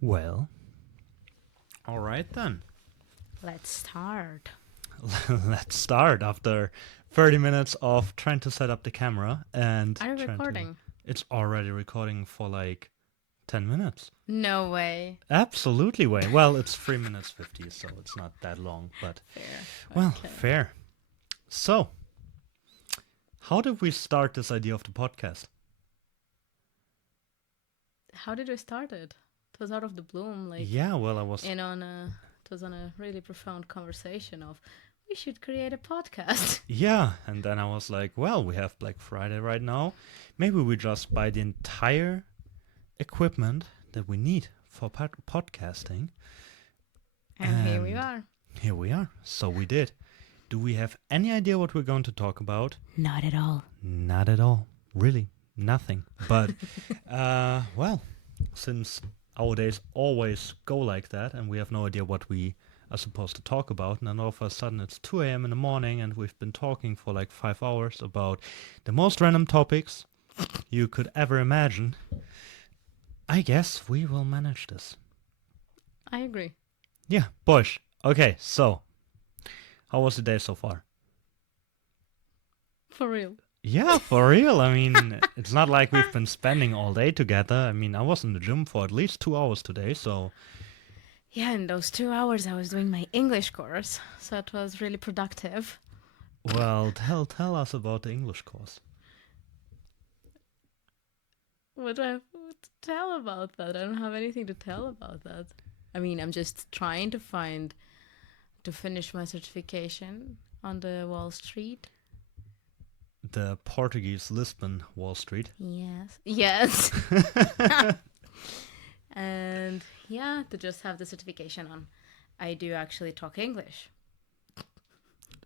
Well, all right then. Let's start. Let's start after 30 minutes of trying to set up the camera and Are you trying to. recording? It's already recording for like 10 minutes. No way. Absolutely way. Well, it's 3 minutes 50, so it's not that long, but Fair. well, Okay. fair. So, how did we start this idea of the podcast? How did we start it? It was out of the bloom, Yeah, well, I was. it was on a really profound conversation of we should create a podcast. Yeah, and then I was like, well, we have Black Friday right now. Maybe we just buy the entire equipment that we need for podcasting. And here we are. Here we are. So we did. Do we have any idea what we're going to talk about? Not at all. Not at all. Really, nothing. But, well, since our days always go like that and we have no idea what we are supposed to talk about, and then all of a sudden it's 2 a.m. in the morning and we've been talking for like 5 hours about the most random topics you could ever imagine, I guess we will manage this. I agree. Yeah, Bush. Okay, so how was the day so far? For real. Yeah, for real. I mean, it's not like we've been spending all day together. I mean, I was in the gym for at least 2 hours today, so Yeah, in those 2 hours I was doing my English course, so it was really productive. well, tell us about the English course. What do I have to tell about that? I don't have anything to tell about that. I mean, I'm just trying to finish my certification on the Wall Street. The Portuguese Lisbon Wall Street. Yes. Yes. And yeah, to just have the certification on. I do actually talk English.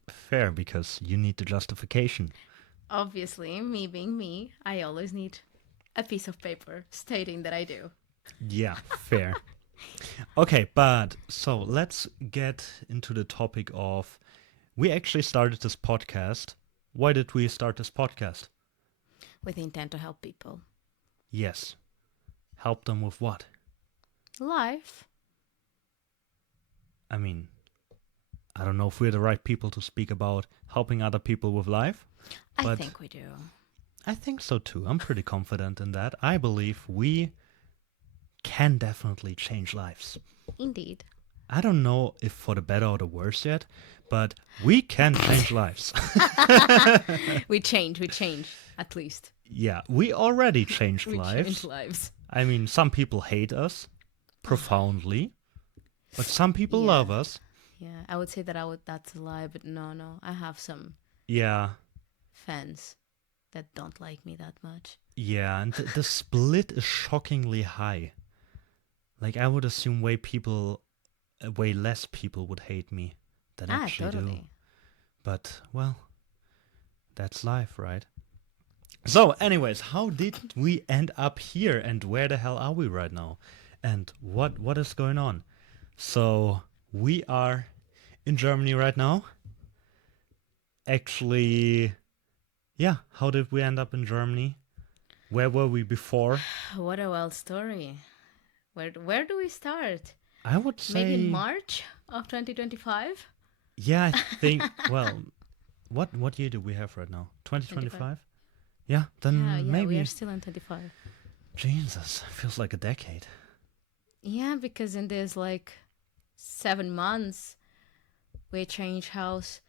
Fair, because you need the justification. Obviously, me being me, I always need a piece of paper stating that I do. Yeah, fair. Okay, but so let's get into the topic of we actually started this podcast. Why did we start this podcast? With the intent to help people. Yes. Help them with what? Life. I mean, I don't know if we're the right people to speak about helping other people with life. I think we do. I think so too. I'm pretty confident in that. I believe we can definitely change lives. Indeed. I don't know if for the better or the worse yet, but we can change lives. We change, at least. Yeah, we already changed We lives. change lives. I mean, some people hate us profoundly, but some people Yeah. love us. Yeah, I would say that's a lie, but no. I have some Yeah, fans that don't like me that much. yeah, and the split is shockingly high. Like, I would assume way less people would hate me than actually do. Totally. But, well, that's life, right? So, anyways, how did we end up here and where the hell are we right now? And what is going on? So, we are in Germany right now. Actually, yeah, how did we end up in Germany? Where were we before? What a wild story. Where do we start? I would say Maybe in March of 2025? Yeah, I think well, what year do we have right now? 2025? Yeah, then Yeah, maybe we are still in 25. Jesus, feels like a decade. Yeah, because in this 7 months, we changed house.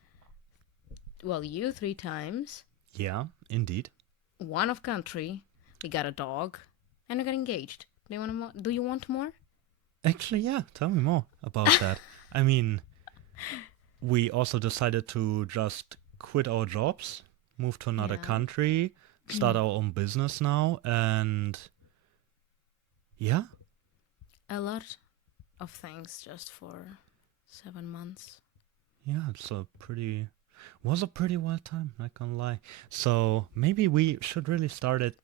Well, you 3 times. Yeah, indeed. One of country. We got a dog, and we got engaged. Do you want more? Do you want more? Actually, yeah, tell me more about that. I mean, we also decided to just quit our jobs, move to another Yeah. country, start our own business now, and yeah. A lot of things just for 7 months. Yeah, was a pretty wild time, not gonna lie. So maybe we should really start at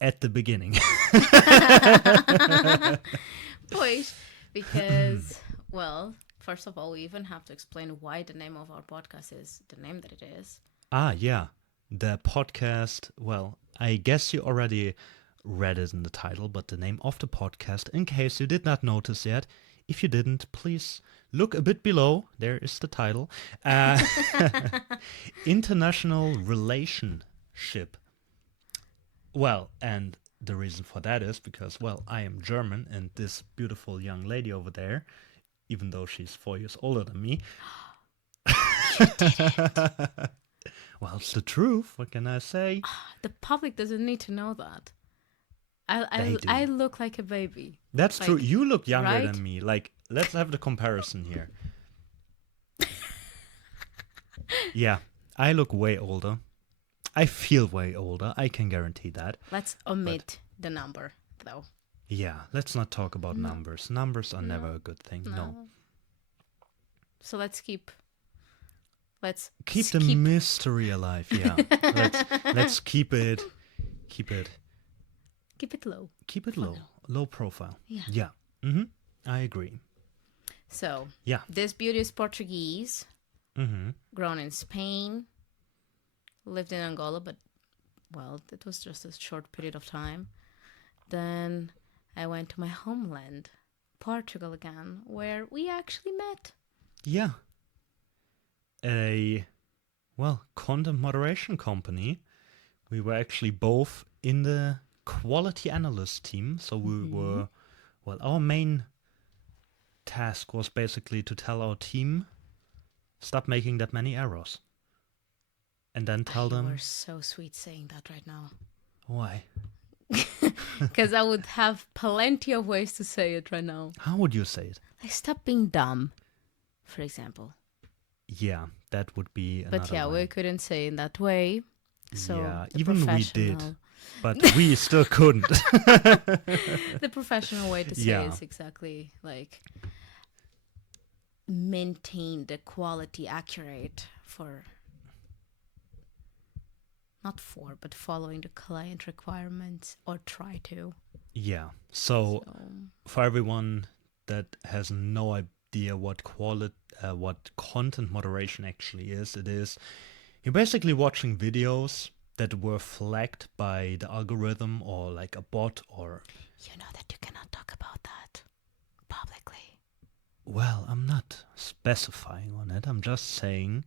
at the beginning. Pois, because, well, first of all, we even have to explain why the name of our podcast is the name that it is. Yeah. The podcast, well, I guess you already read it in the title, but the name of the podcast, in case you did not notice yet. If you didn't, please look a bit below. There is the title. International Relationship. Well, and the reason for that is because, well, I am German, and this beautiful young lady over there, even though she's 4 years older than me. Well, it's the truth. What can I say? The public doesn't need to know that. They do. I look like a baby. That's true. Like, You look younger right? than me. Like, let's have the comparison here. Yeah, I look way older. I feel way older. I can guarantee that. Let's omit the number, though. Yeah, let's not talk about No. numbers. Numbers are No. never a good thing. No. So let's keep the mystery alive. Yeah. let's keep it low. Keep it For low. now. Low profile. Yeah. Yeah. I agree. So Yeah. this beauty is Portuguese, Mm-hmm. grown in Spain, lived in Angola, but well, it was just a short period of time. Then I went to my homeland, Portugal again, where we actually met. Yeah. Content moderation company. We were actually both in the quality analyst team. So we were, our main task was basically to tell our team, stop making that many errors. And then tell them. You were so sweet saying that right now. Why? Because I would have plenty of ways to say it right now. How would you say it? Like, stop being dumb, for example. Yeah, that would be another But yeah, way. we couldn't say in that way. So yeah, the even we did, professional- but we still couldn't. The professional way to say Yeah. is exactly like maintain the quality accurate for but following the client requirements, or try to. Yeah. So for everyone that has no idea what content moderation actually is, it is you're basically watching videos that were flagged by the algorithm or like a bot or. You know that you cannot talk about that publicly. Well, I'm not specifying on it. I'm just saying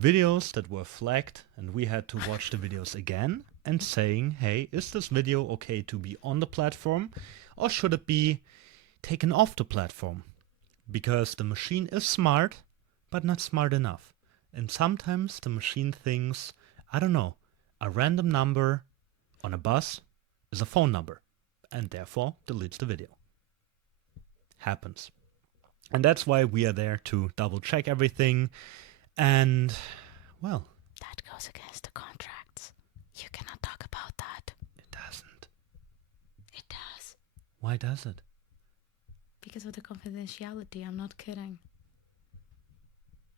videos that were flagged and we had to watch the videos again and saying, hey, is this video okay to be on the platform or should it be taken off the platform? Because the machine is smart, but not smart enough. And sometimes the machine thinks, I don't know, a random number on a bus is a phone number and therefore deletes the video. Happens. And that's why we are there to double check everything. And, well, That goes against the contracts. You cannot talk about that. it doesn't. It does. Why does it? Because of the confidentiality, I'm not kidding.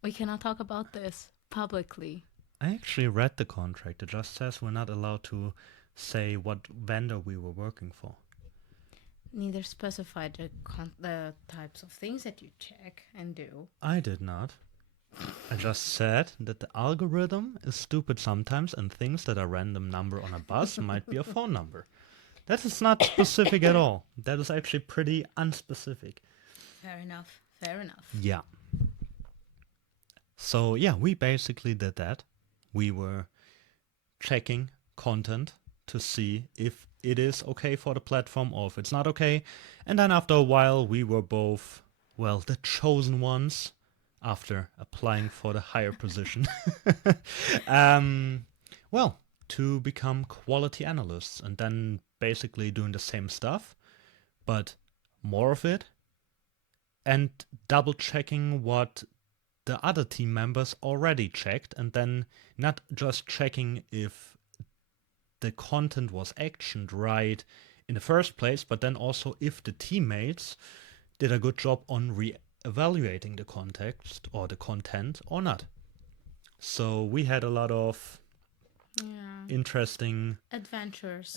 We cannot talk about this publicly. I actually read the contract. It just says we're not allowed to say what vendor we were working for. Neither specified the types of things that you check and do. I did not. I just said that the algorithm is stupid sometimes and thinks that a random number on a bus might be a phone number. That is not specific at all. That is actually pretty unspecific. Fair enough. Fair enough. Yeah. So, yeah, we basically did that. We were checking content to see if it is okay for the platform or if it's not okay. And then after a while, we were both, the chosen ones after applying for the higher position. To become quality analysts and then basically doing the same stuff, but more of it and double checking what the other team members already checked and then not just checking if the content was actioned right in the first place, but then also if the teammates did a good job on re-evaluating the context or the content or not. So we had a lot of interesting adventures,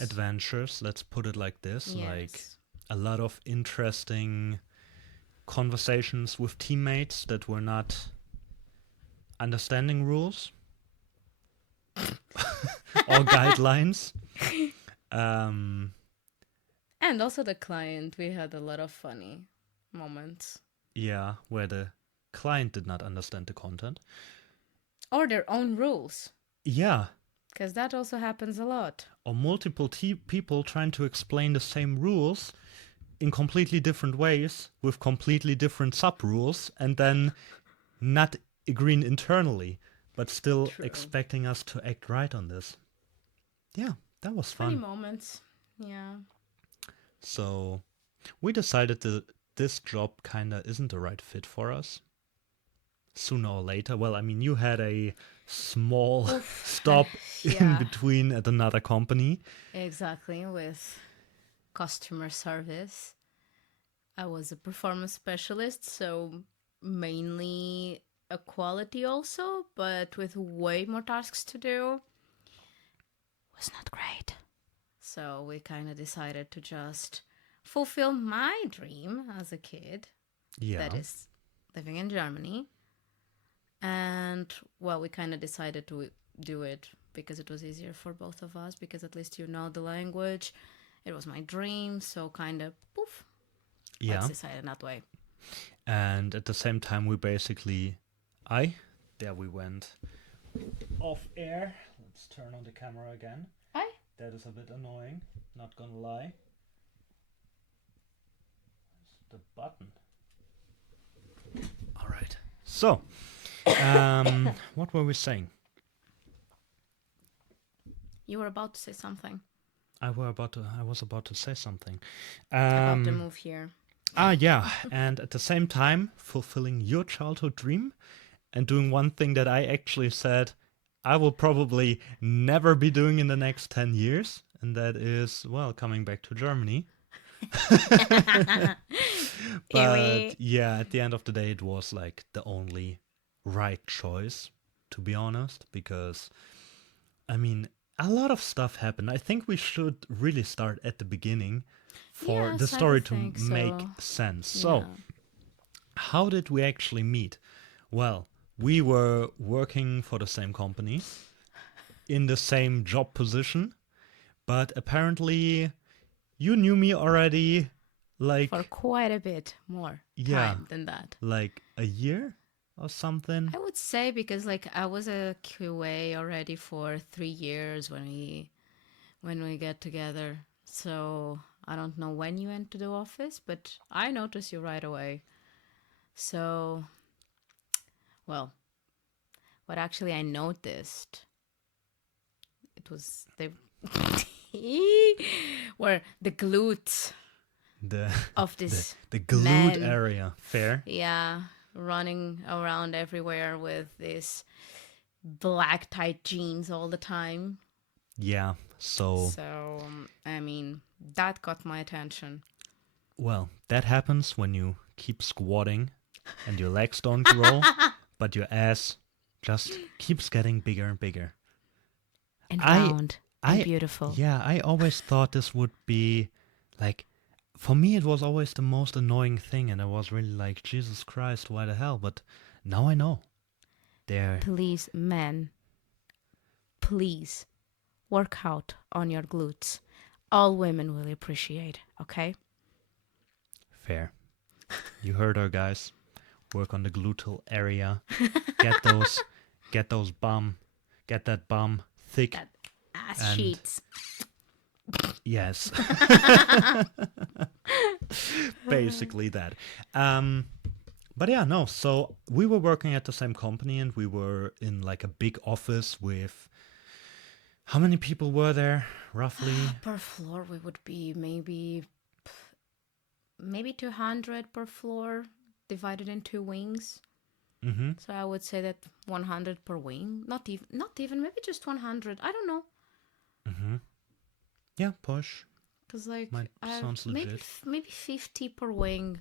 let's put it like this. Yes. Like a lot of interesting conversations with teammates that were not understanding rules or guidelines. and also the client. We had a lot of funny moments. Yeah, where the client did not understand the content. Or their own rules. Yeah, Because that also happens a lot. or multiple people trying to explain the same rules in completely different ways with completely different sub rules, and then not agreeing internally, but still True. expecting us to act right on this. Yeah, that was Funny fun. moments. Yeah. So we decided that this job kinda isn't the right fit for us. Sooner or later. Well, I mean, you had a small stop in Yeah. between at another company. Exactly. With customer service. I was a performance specialist, so mainly a quality also, but with way more tasks to do. Was not great. So we kind of decided to just fulfill my dream as a kid, Yeah. that is living in Germany. And well, we kind of decided to do it because it was easier for both of us, because at least you know the language. It was my dream, so kind of poof. Yeah. Let's decide in that way. And at the same time, we basically, there we went off air. Let's turn on the camera again. That is a bit annoying, not gonna lie. Where's the button? All right. So, what were we saying? You were about to say something I was about to say something. about the move here. Yeah, and at the same time, fulfilling your childhood dream and doing one thing that I actually said I will probably never be doing in the next 10 years, and that is, well, coming back to Germany. But yeah, at the end of the day, it was like the only right choice, to be honest, because, I mean, a lot of stuff happened. I think we should really start at the beginning for Yes, the I story would to think make so. sense. So, Yeah. how did we actually meet? Well, we were working for the same company in the same job position, but apparently you knew me already like, For quite a bit more time than that. like a year or something. I would say, because like I was a QA already for 3 years when we get together. So I don't know when you went to the office, but I noticed you right away. So, well, what actually I noticed, it was they were the glutes The of this the glued man. area. Fair. Yeah, running around everywhere with this black tight jeans all the time. Yeah. So, So, I mean, that got my attention. well, that happens when you keep squatting and your legs don't grow, but your ass just keeps getting bigger and bigger. And I- round and beautiful. Yeah, I always thought this would be like, for me, it was always the most annoying thing, and I was really like, Jesus Christ, why the hell? But now I know. They're Please, men, please work out on your glutes. All women will appreciate, okay? fair. You heard her, guys. Work on the gluteal area. Get that bum thick. That ass And- sheets. Yes. Basically that. But yeah, no. So we were working at the same company, and we were in like a big office with, how many people were there roughly? Per floor, we would be maybe 200 per floor, divided in 2 wings. Mm-hmm. So I would say that 100 per wing. Not even, maybe just 100. I don't know. Mm-hmm. Yeah, push. Because like Might sounds maybe legit. maybe 50 per wing.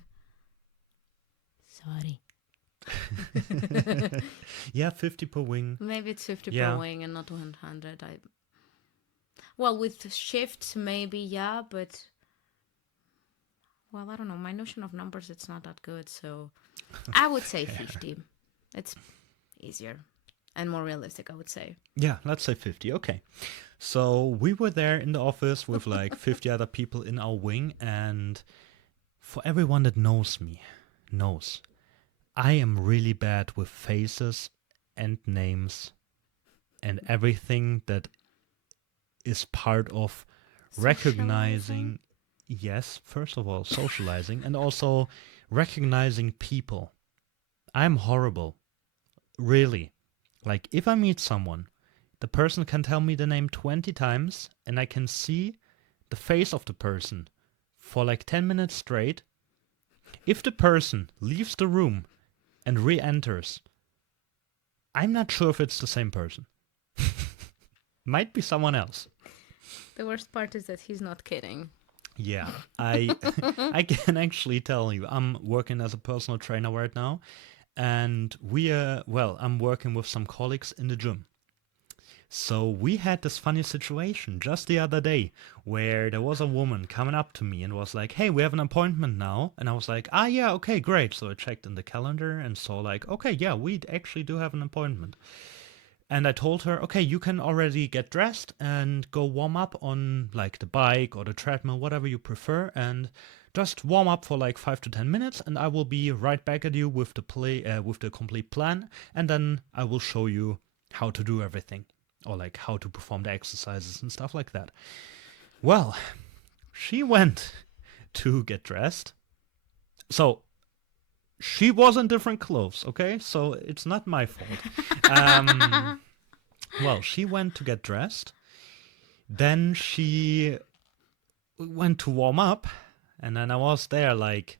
Sorry. Yeah, 50 per wing. Maybe it's 50 Yeah. per wing and not 100. Well, with shifts maybe, yeah, but well, I don't know. My notion of numbers, it's not that good, so I would say 50. It's easier. and more realistic, I would say. Yeah, let's say 50. Okay. So we were there in the office with like 50 other people in our wing, and for everyone that knows me, knows I am really bad with faces and names and everything that is part of Socializing. recognizing, yes, first of all, socializing, and also recognizing people. I'm horrible, really. Like, if I meet someone, the person can tell me the name 20 times, and I can see the face of the person for like 10 minutes straight. If the person leaves the room and re enters, I'm not sure if it's the same person. Might be someone else. The worst part is that he's not kidding. Yeah, I can actually tell you, I'm working as a personal trainer right now, and I'm working with some colleagues in the gym. So we had this funny situation just the other day where there was a woman coming up to me and was like, "Hey, we have an appointment now." And I was like, "Ah, yeah, okay, great." So I checked in the calendar and saw like, "Okay, yeah, we actually do have an appointment." And I told her, "Okay, you can already get dressed and go warm up on like the bike or the treadmill, whatever you prefer, and just warm up for like 5 to 10 minutes, and I will be right back at you with with the complete plan, and then I will show you how to do everything, or like how to perform the exercises and stuff like that." Well, she went to get dressed. So she was in different clothes, okay? So it's not my fault. Well, she went to get dressed. Then she went to warm up. And then I was there like,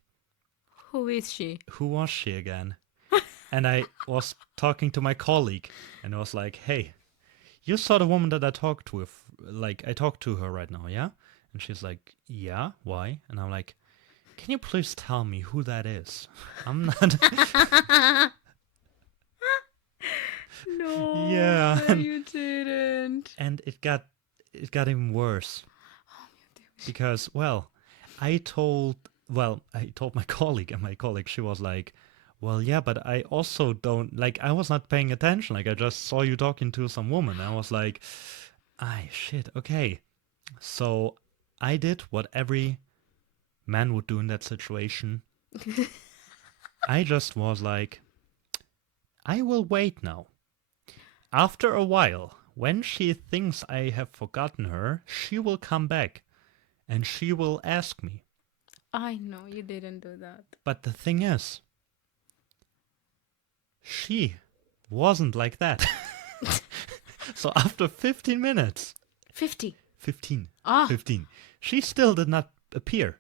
Who is she? who was she again? And I was talking to my colleague and I was like, "Hey, you saw the woman that I talked with. Like, I talked to her right now, yeah?" And she's like, "Yeah, why?" And I'm like, "Can you please tell me who that is? I'm not." No, Yeah. no, you didn't. And it got even worse because, well, I told my colleague, and my colleague, she was like, "Well, yeah, but I also don't like, I was not paying attention. Like, I just saw you talking to some woman." I was like, "Ah, shit, okay." So I did what every man would do in that situation. I just was like, "I will wait now. After a while, when she thinks I have forgotten her, she will come back and she will ask me." I know you didn't do that. But the thing is, she wasn't like that. So after 15 minutes, 50. 15, Ah, 15, she still did not appear.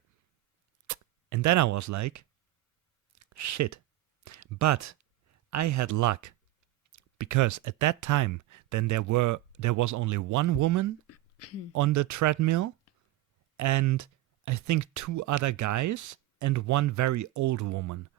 And then I was like, shit. But I had luck because at that time, then there was only one woman on the treadmill, and I think two other guys and one very old woman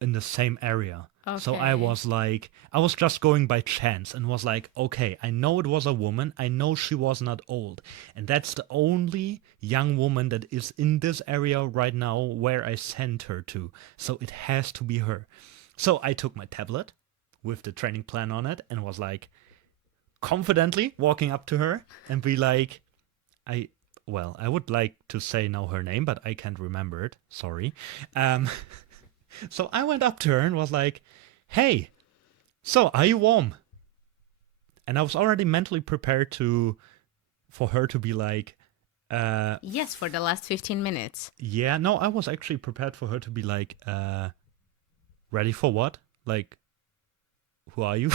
in the same area. So I okay. was like, I was just going by chance and was like, okay, I know it was a woman. I know she was not old. And that's the only young woman that is in this area right now where I sent her to. So it has to be her. So I took my tablet with the training plan on it and was like, confidently walking up to her and be like, I, well, I would like to say now her name, but I can't remember it. Sorry. Um, so I went up to her and was like, "Hey, so are you warm?" And I was already mentally prepared for her to be like, Yes, for the last 15 minutes. "Yeah." No, I was actually prepared for her to be like, "Ready for what? Like, who are you?"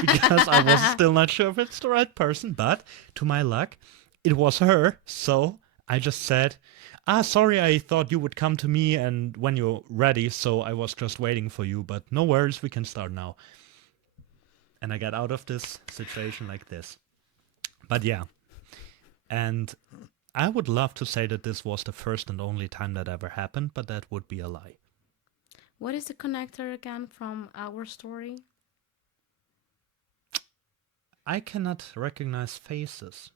Because I was still not sure if it's the right person, but to my luck, it was her. So I just said, "Ah, sorry, I thought you would come to me and when you're ready, so I was just waiting for you, but no worries, we can start now." And I got out of this situation like this. But yeah, and I would love to say that this was the first and only time that ever happened, but that would be a lie. What is the connector again from our story? I cannot recognize faces.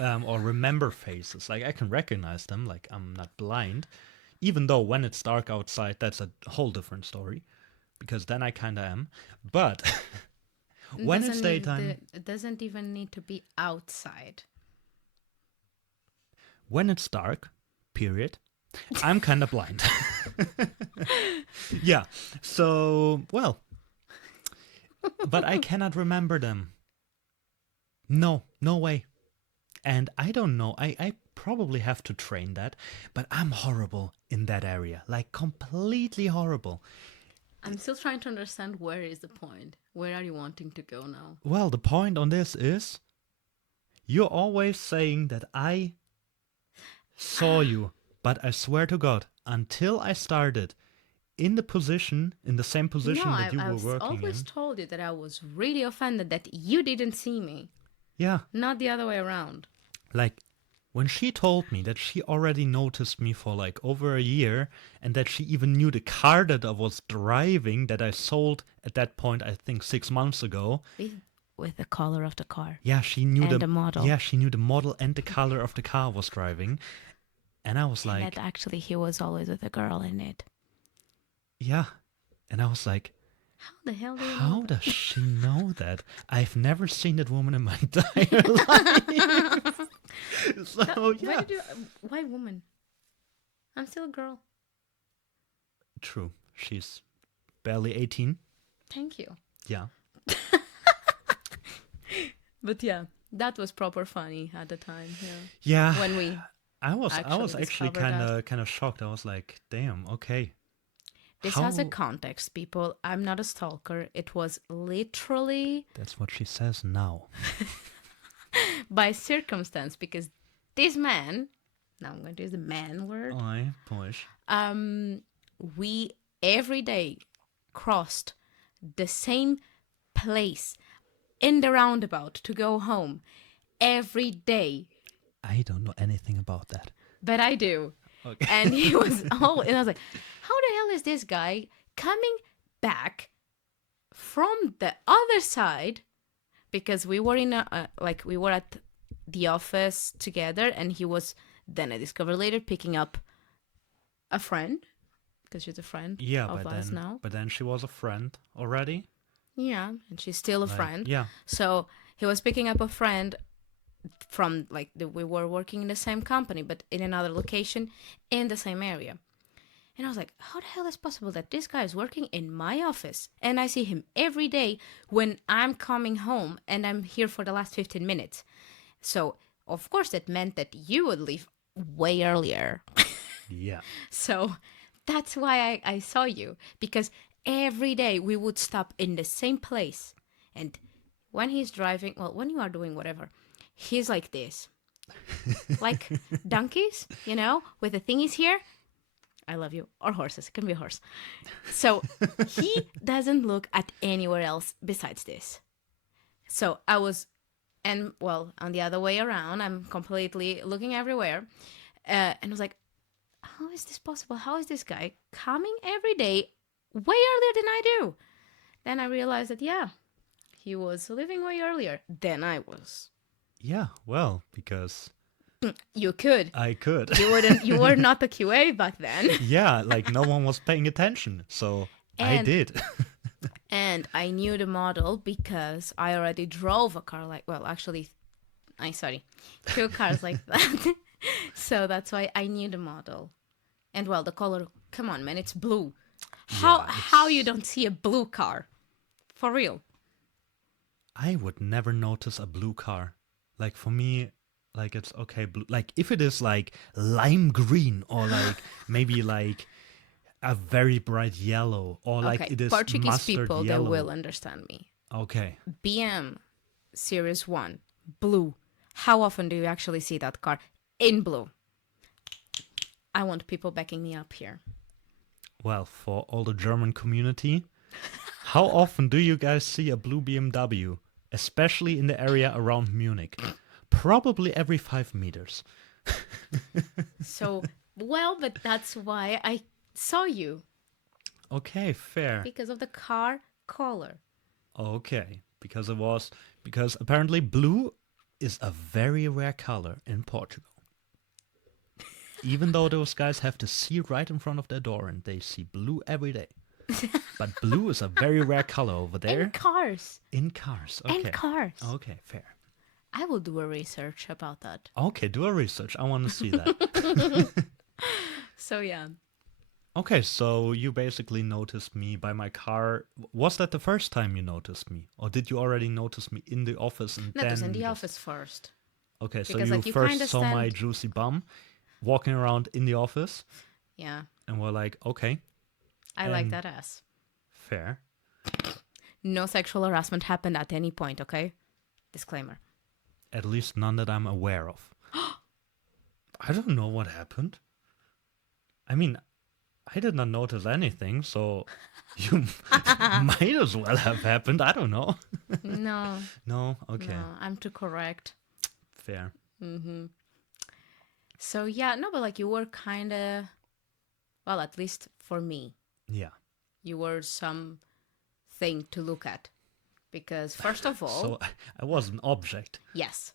Or remember faces. Like, I can recognize them, like I'm not blind. Even though when it's dark outside, that's a whole different story. Because then I kinda am. But When it's daytime, It doesn't even need to be outside. when it's dark, period, I'm kind of blind. Yeah. So, well, but I cannot remember them. No, no way. And I don't know. I probably have to train that, but I'm horrible in that area. Like completely horrible. I'm still trying to understand where is the point. Where are you wanting to go now? Well, the point on this is you're always saying that I saw you, but I swear to God, until I started in the same position No, that you were I've working always in. told you that I was really offended that you didn't see me, Yeah, not the other way around. like when she told me that she already noticed me for like over a year and that she even knew the car that I was driving that I sold at that point, I think 6 months ago. With the color of the car. Yeah, she knew And the model. Yeah, she knew the model and the color of the car I was driving. And I was And like, that actually he was always with a girl in it. yeah. And I was like, How the hell do you know how that? does she know that? I've never seen that woman in my entire life. So, yeah. Why woman? I'm still a girl. True. She's barely 18. Thank you. Yeah. But yeah, that was proper funny at the time. Yeah. Yeah. When we I was actually actually discovered kind of shocked. I was like, damn, okay. This has a context, people. I'm not a stalker. It was literally That's what she says now. by circumstance because this man, now I'm going to use the man word, I push. we every day crossed the same place in the roundabout to go home every day. I don't know anything about that. But I do. Okay. And he was and I was like, how the hell is this guy coming back from the other side? Because we were we were at the office together, and he was then I discovered later picking up a friend because she's a friend of us now. But then she was a friend already. Yeah, and she's still a friend. Yeah. So he was picking up a friend from we were working in the same company, but in another location in the same area. And I was like, how the hell is it possible that this guy is working in my office and I see him every day when I'm coming home and I'm here for the last 15 minutes? So, of course, that meant that you would leave way earlier. Yeah. So that's why I saw you, because every day we would stop in the same place. And when he's driving, well, when you are doing whatever, he's like this. Like donkeys, with the thingies here. I love you. Or horses. It can be a horse. So he doesn't look at anywhere else besides this. So I was, and well, on the other way around, I'm completely looking everywhere. And I was like, how is this possible? How is this guy coming every day way earlier than I do? Then I realized that, yeah, he was leaving way earlier than I was. Yeah, well, because you could. I could. You were not the QA back then. Yeah, like no one was paying attention. So I did. And I knew the model because I already drove a car two cars like that. So that's why I knew the model. And well, the color, come on, man, it's blue. How you don't see a blue car? For real. I would never notice a blue car. Like for me, like it's okay blue. Like if it is like lime green or like maybe like a very bright yellow or like it is Portuguese mustard people, yellow. they will understand me. Okay. BM Series 1, blue. How often do you actually see that car in blue? I want people backing me up here. Well, for all the German community, how often do you guys see a blue BMW? Especially in the area around Munich. Probably every 5 meters. So, well, but that's why I saw you. Okay, fair. Because of the car color. Okay, because apparently blue is a very rare color in Portugal. Even though those guys have to see right in front of their door and they see blue every day. But blue is a very rare color over there. In cars. In cars. Okay. In cars. Okay, fair. I will do a research about that. Okay, do a research. I want to see that. So yeah. Okay, so you basically noticed me by my car. Was that the first time you noticed me? Or did you already notice me in the office and That then was in the just- office first. Okay, so Because, you like, you first kinda saw my stand- juicy bum walking around in the office Yeah. and were like, okay, I like And- that ass. fair. No sexual harassment happened at any point, okay? Disclaimer. At least none that I'm aware of. I don't know what happened. I mean, I did not notice anything, so you might as well have happened. I don't know. No. No? Okay, No, I'm too correct. fair. So yeah, no, but like you were kind of, well, at least for me, Yeah. you were something to look at. Because first of all, So I was an object. yes.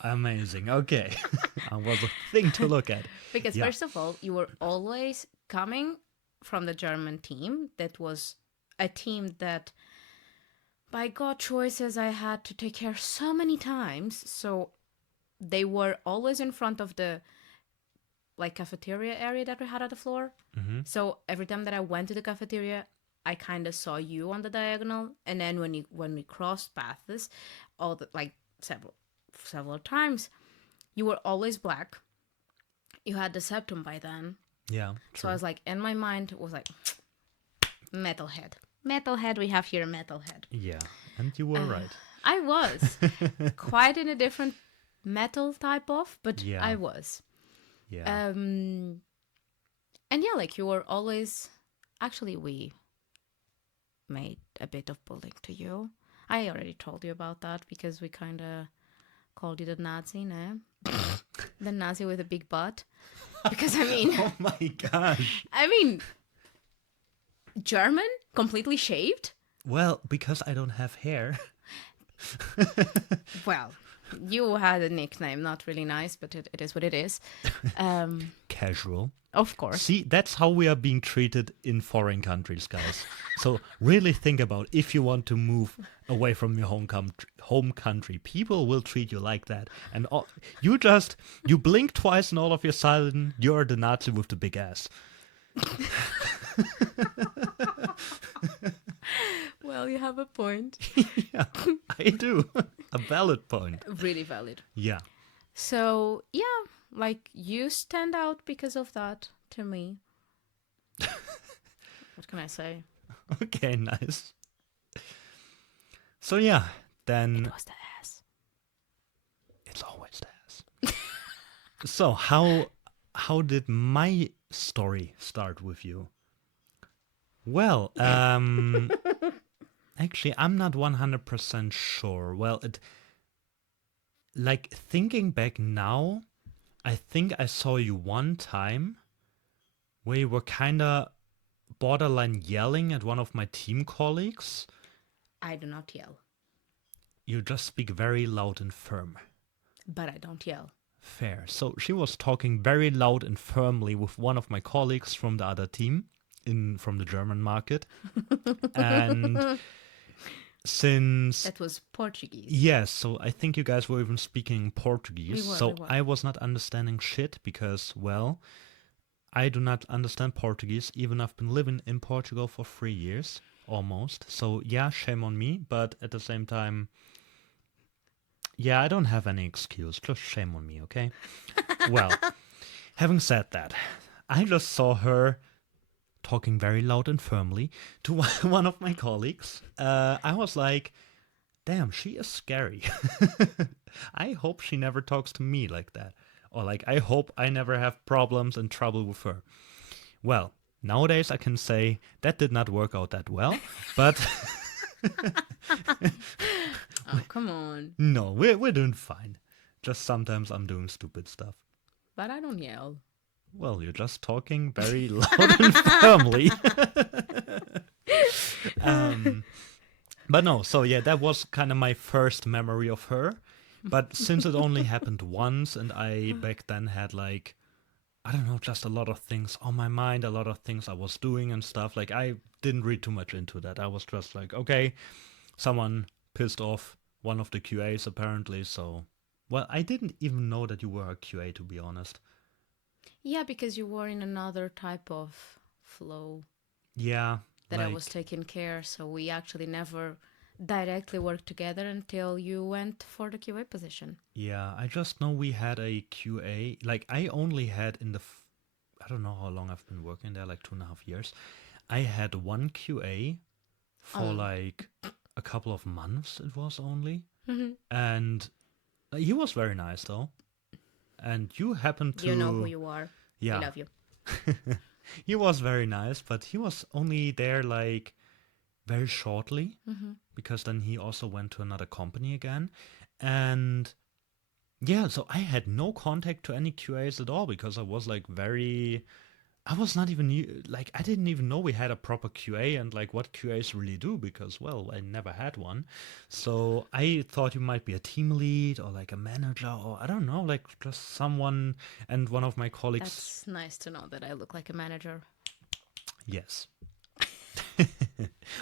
Amazing. Okay. I was a thing to look at. Because Yeah. first of all, you were always coming from the German team. That was a team that, by God choices, I had to take care so many times. So they were always in front of the like cafeteria area that we had at the floor. So every time that I went to the cafeteria, I kind of saw you on the diagonal. And then when we crossed paths, all the like several times, you were always black. You had the septum by then. Yeah. So I was like, in my mind, it was like, metalhead. Metalhead, we have here a metalhead. Yeah. And you were right. I was. Quite in a different metal type of, but Yeah. I was. Yeah. And yeah, like you were always... Actually, we made a bit of bullying to you. I already told you about that because we kind of called you the Nazi, no? The Nazi with a big butt. Because, I mean... Oh my gosh. German? Completely shaved? Well, because I don't have hair. Well, you had a nickname, not really nice, but it is what it is. Casual. Of course. See, that's how we are being treated in foreign countries, guys. So really think about if you want to move away from your home country, people will treat you like that. And you blink twice and all of your sudden, you're the Nazi with the big ass. Well, you have a point. Yeah, I do. A valid point. Really valid. Yeah. So, yeah, like you stand out because of that to me. What can I say? Okay, nice. So yeah, then It was the ass. it's always the ass. So how did my story start with you? Well, actually, I'm not 100% sure. Well, like thinking back now, I think I saw you one time where you were kind of borderline yelling at one of my team colleagues. I do not yell, You just speak very loud and firm. but I don't yell. Fair. So she was talking very loud and firmly with one of my colleagues from the other team from the German market. And since... That was Portuguese. Yes, so I think you guys were even speaking Portuguese. We were, So we were. I was not understanding shit because, well, I do not understand Portuguese, even I've been living in Portugal for 3 years, almost. So yeah, shame on me, but at the same time, yeah, I don't have any excuse. Just shame on me, okay? Well, having said that, I just saw her talking very loud and firmly to one of my colleagues. I was like, damn, she is scary. I hope she never talks to me like that. Or like, I hope I never have problems and trouble with her. Well, nowadays I can say that did not work out that well, but Oh, come on. no, we're doing fine. Just sometimes I'm doing stupid stuff. But I don't yell. Well, you're just talking very loud and firmly. But no, so yeah, that was kind of my first memory of her. But since it only happened once and I back then had like I don't know, just a lot of things on my mind, a lot of things I was doing and stuff. Like, I didn't read too much into that. I was just like, okay, someone pissed off one of the QAs apparently. So, well, I didn't even know that you were a QA, to be honest. Yeah, because you were in another type of flow Yeah, that I was like, taking care. So we actually never directly worked together until you went for the QA position. yeah, I just know we had a QA. Like, I only had I don't know how long I've been working there, like 2.5 years. I had one QA for Oh. like a couple of months, it was only. Hmm. And he was very nice, though. And you happened You know who to, you are. We yeah, love you. he was very nice, but he was only there like very shortly Hmm. because then he also went to another company again. And yeah, so I had no contact to any QAs at all because I was like I was not even like I didn't even know we had a proper QA and like what QAs really do because well I never had one, so I thought you might be a team lead or like a manager or I don't know like just someone. And one of my colleagues, That's nice to know that I look like a manager. yes,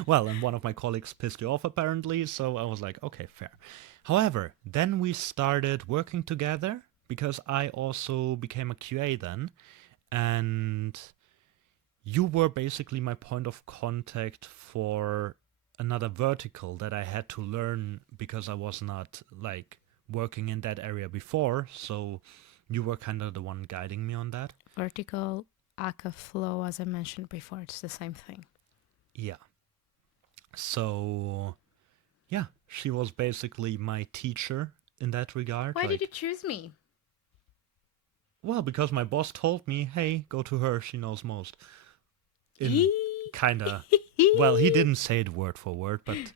well, and one of my colleagues pissed you off apparently, so I was like okay, fair. However, then we started working together because I also became a QA then, and you were basically my point of contact for another vertical that I had to learn because I was not like working in that area before. So you were kind of the one guiding me on that. Vertical, aka flow, as I mentioned before, it's the same thing. Yeah. So yeah, she was basically my teacher in that regard. Why did you Like, choose me? well, because my boss told me, hey, go to her, she knows most. In Eee. kinda, well, he didn't say it word for word, but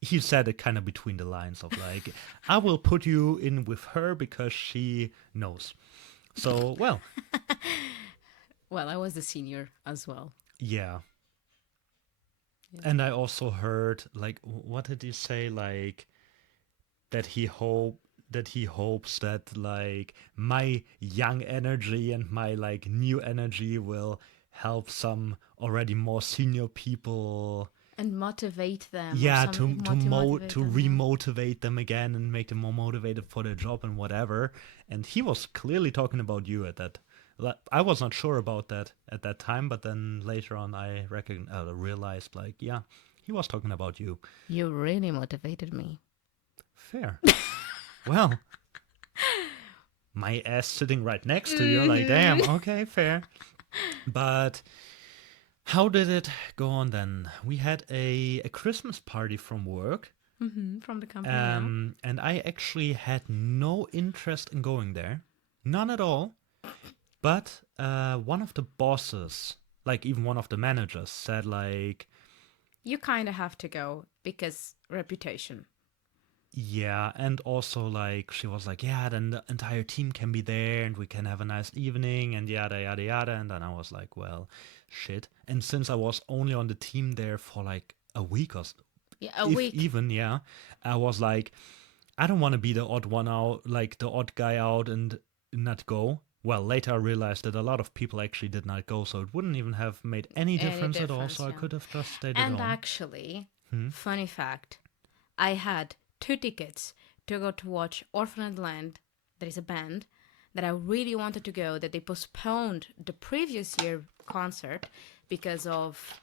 he said it kind of between the lines of like, I will put you in with her because she knows. So, well, Well, I was the senior as well. yeah. Yeah. And I also heard like, what did he say? Like that he hopes that like my young energy and my like new energy will help some already more senior people. And motivate them or Yeah, something. to Motivate them, yeah. remotivate them again and make them more motivated for their job and whatever. And he was clearly talking about you at that. I was not sure about that at that time, but then later on I realized like, yeah, he was talking about you. You really motivated me. Fair. Well, my ass sitting right next to you, like, damn, Hmm. okay, fair. But how did it go on then? We had a Christmas party from work. Hmm. From the company, yeah. And I actually had no interest in going there, none at all. But one of the bosses, like even one of the managers, said like, You kind of have to go because reputation. yeah, and also like she was like, yeah, then the entire team can be there and we can have a nice evening and yada yada yada. And then I was like, well, shit. And since I was only on the team there for like a week or Yeah, a if week. even, yeah, I was like, I don't want to be the odd one out, like the odd guy out and not go. Well, later I realized that a lot of people actually did not go, so it wouldn't even have made any Any difference at all, difference, so I yeah. could have just stayed at And home. actually, Hmm? funny fact, I had 2 tickets to go to watch Orphaned Land, that is a band, that I really wanted to go, that they postponed the previous year concert because of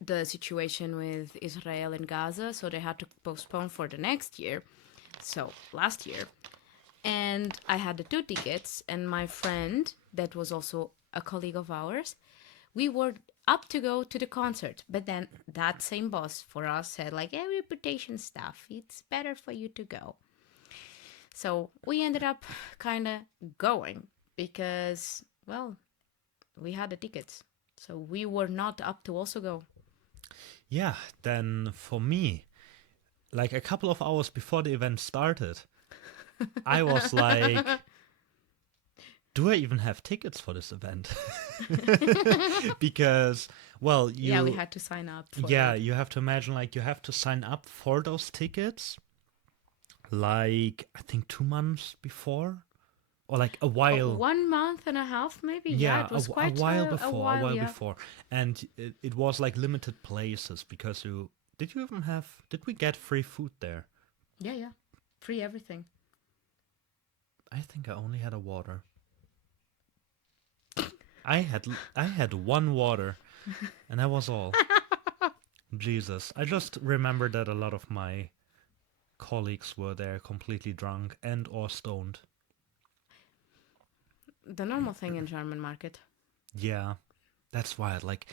the situation with Israel and Gaza, so they had to postpone for the next year, so last year. And I had the 2 tickets, and my friend, that was also a colleague of ours, we were up to go to the concert. But then that same boss for us said, like, hey, reputation stuff, it's better for you to go. So we ended up kind of going because, well, we had the tickets. So we were not up to also go. Yeah, then for me, like a couple of hours before the event started, I was like, do I even have tickets for this event? Because, well, Yeah, we had to sign up for yeah, that. you have to imagine like you have to sign up for those tickets like I think 2 months before or like a while. 1 month and a half, maybe. Yeah, It was a quite while a before, a while. while Yeah, before, and it was like limited places because you even have did we get free food there? yeah, yeah. Free everything. I think I only had a water. I had one water, and that was all. Jesus, I just remember that a lot of my colleagues were there completely drunk and or stoned. The normal thing in German market. Yeah, that's wild. Like,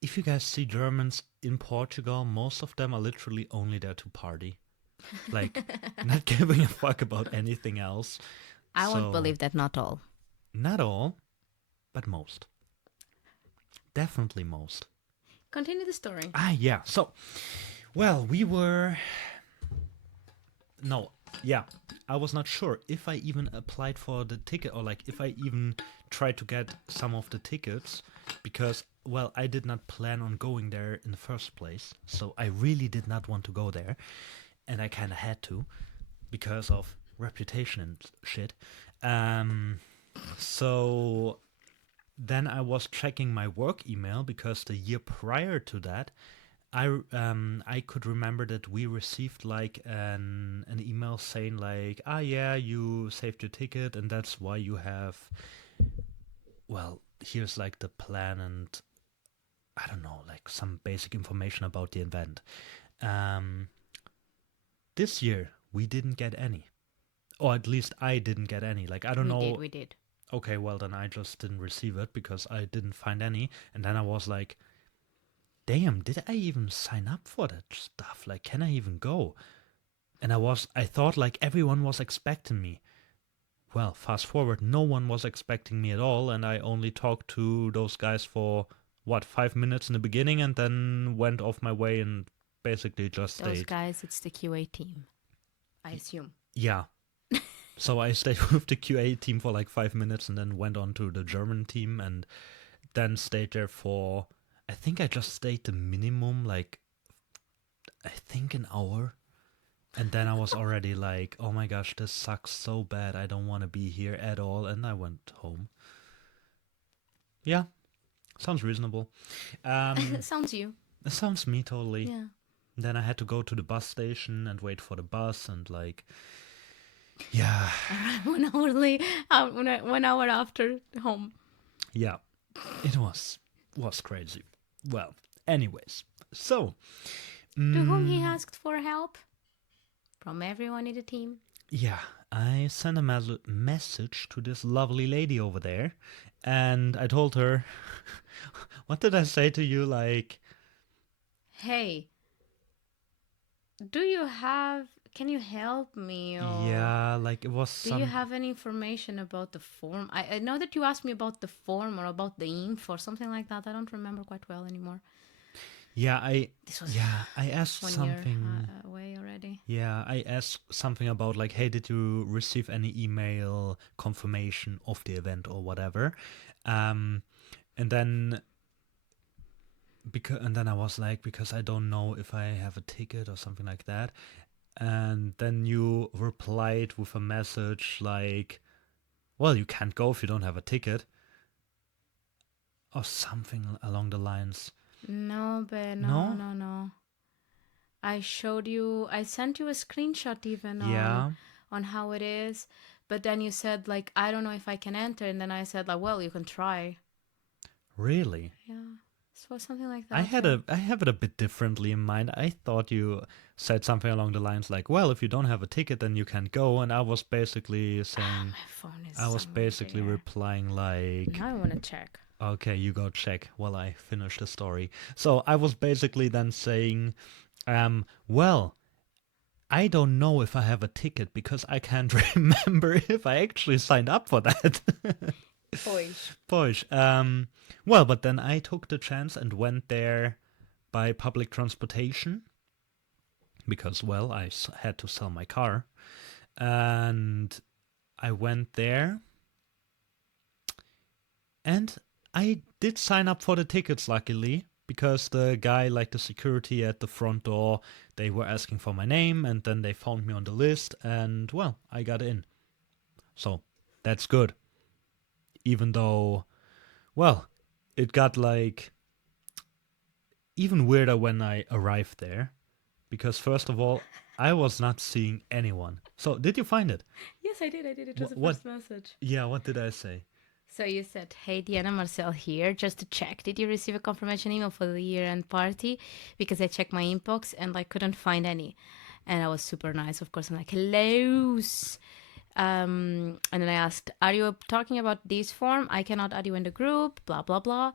if you guys see Germans in Portugal, most of them are literally only there to party. Like, not giving a fuck about anything else. I won't So, believe that. Not all. not all, but most. Definitely most. Continue the story. Yeah. So, well, we were. No, yeah. I was not sure if I even applied for the ticket or like if I even tried to get some of the tickets because, well, I did not plan on going there in the first place. So I really did not want to go there. And I kind of had to because of reputation and shit. So then I was checking my work email because the year prior to that, I could remember that we received like an email saying like, ah yeah, you saved your ticket and that's why you have, well, here's like the plan and I don't know, like some basic information about the event. Um, this year we didn't get any, or at least I didn't get any. Like I don't know. We did. Okay, well then I just didn't receive it because I didn't find any, and then I was like, damn, did I even sign up for that stuff? Like, can I even go? And I thought like everyone was expecting me. Well, fast forward, no one was expecting me at all, and I only talked to those guys for, what, 5 minutes in the beginning, and then went off my way and basically just Those stayed. guys, it's the QA team, I assume. Yeah. So I stayed with the QA team for like 5 minutes and then went on to the German team and then stayed there for, I think I just stayed the minimum, like, I think an hour. And then I was already like, oh my gosh, this sucks so bad. I don't want to be here at all. And I went home. Yeah, sounds reasonable. Sounds you. It sounds me totally. Yeah. Then I had to go to the bus station and wait for the bus and like, yeah. 1 hour late. 1 hour after home. Yeah, it was crazy. Well, anyways, so To whom he asked for help? From everyone in the team. yeah, I sent a message to this lovely lady over there, and I told her, what did I say to you? Like, Hey, can you help me? Or yeah, like it was do some. you have any information about the form? I know that you asked me about the form or about the info or something like that. I don't remember quite well anymore. Yeah, I asked 1 something. year away already. Yeah, I asked something about like, hey, did you receive any email confirmation of the event or whatever? And then I was like, because I don't know if I have a ticket or something like that. And then you replied with a message like, well, you can't go if you don't have a ticket. Or something along the lines. No, but No? no. I sent you a screenshot even Yeah. on how it is. But then you said like, I don't know if I can enter. And then I said like, well, you can try. Really? Yeah. So something like that. I have it a bit differently in mind. I thought you said something along the lines like, well, if you don't have a ticket, then you can't go. And I was basically saying, my phone is I was somewhere basically here. replying like, Now I want to check. okay, you go check while I finish the story. So I was basically then saying, well, I don't know if I have a ticket because I can't remember if I actually signed up for that. Poish. Well, but then I took the chance and went there by public transportation because, well, I had to sell my car. And I went there and I did sign up for the tickets, luckily, because the guy, like the security at the front door, they were asking for my name and then they found me on the list and, well, I got in. So that's good. Even though, well, it got like even weirder when I arrived there because first of all, I was not seeing anyone. So did you find it? Yes, I did. I did. It was What? the What? first message. Yeah. What did I say? So you said, "Hey, Diana, Marcel here. Just to check, did you receive a confirmation email for the year-end party? Because I checked my inbox and I couldn't find any." And I was super nice, of course. I'm like, "Hello." And then I asked, "Are you talking about this form? I cannot add you in the group." Blah blah blah.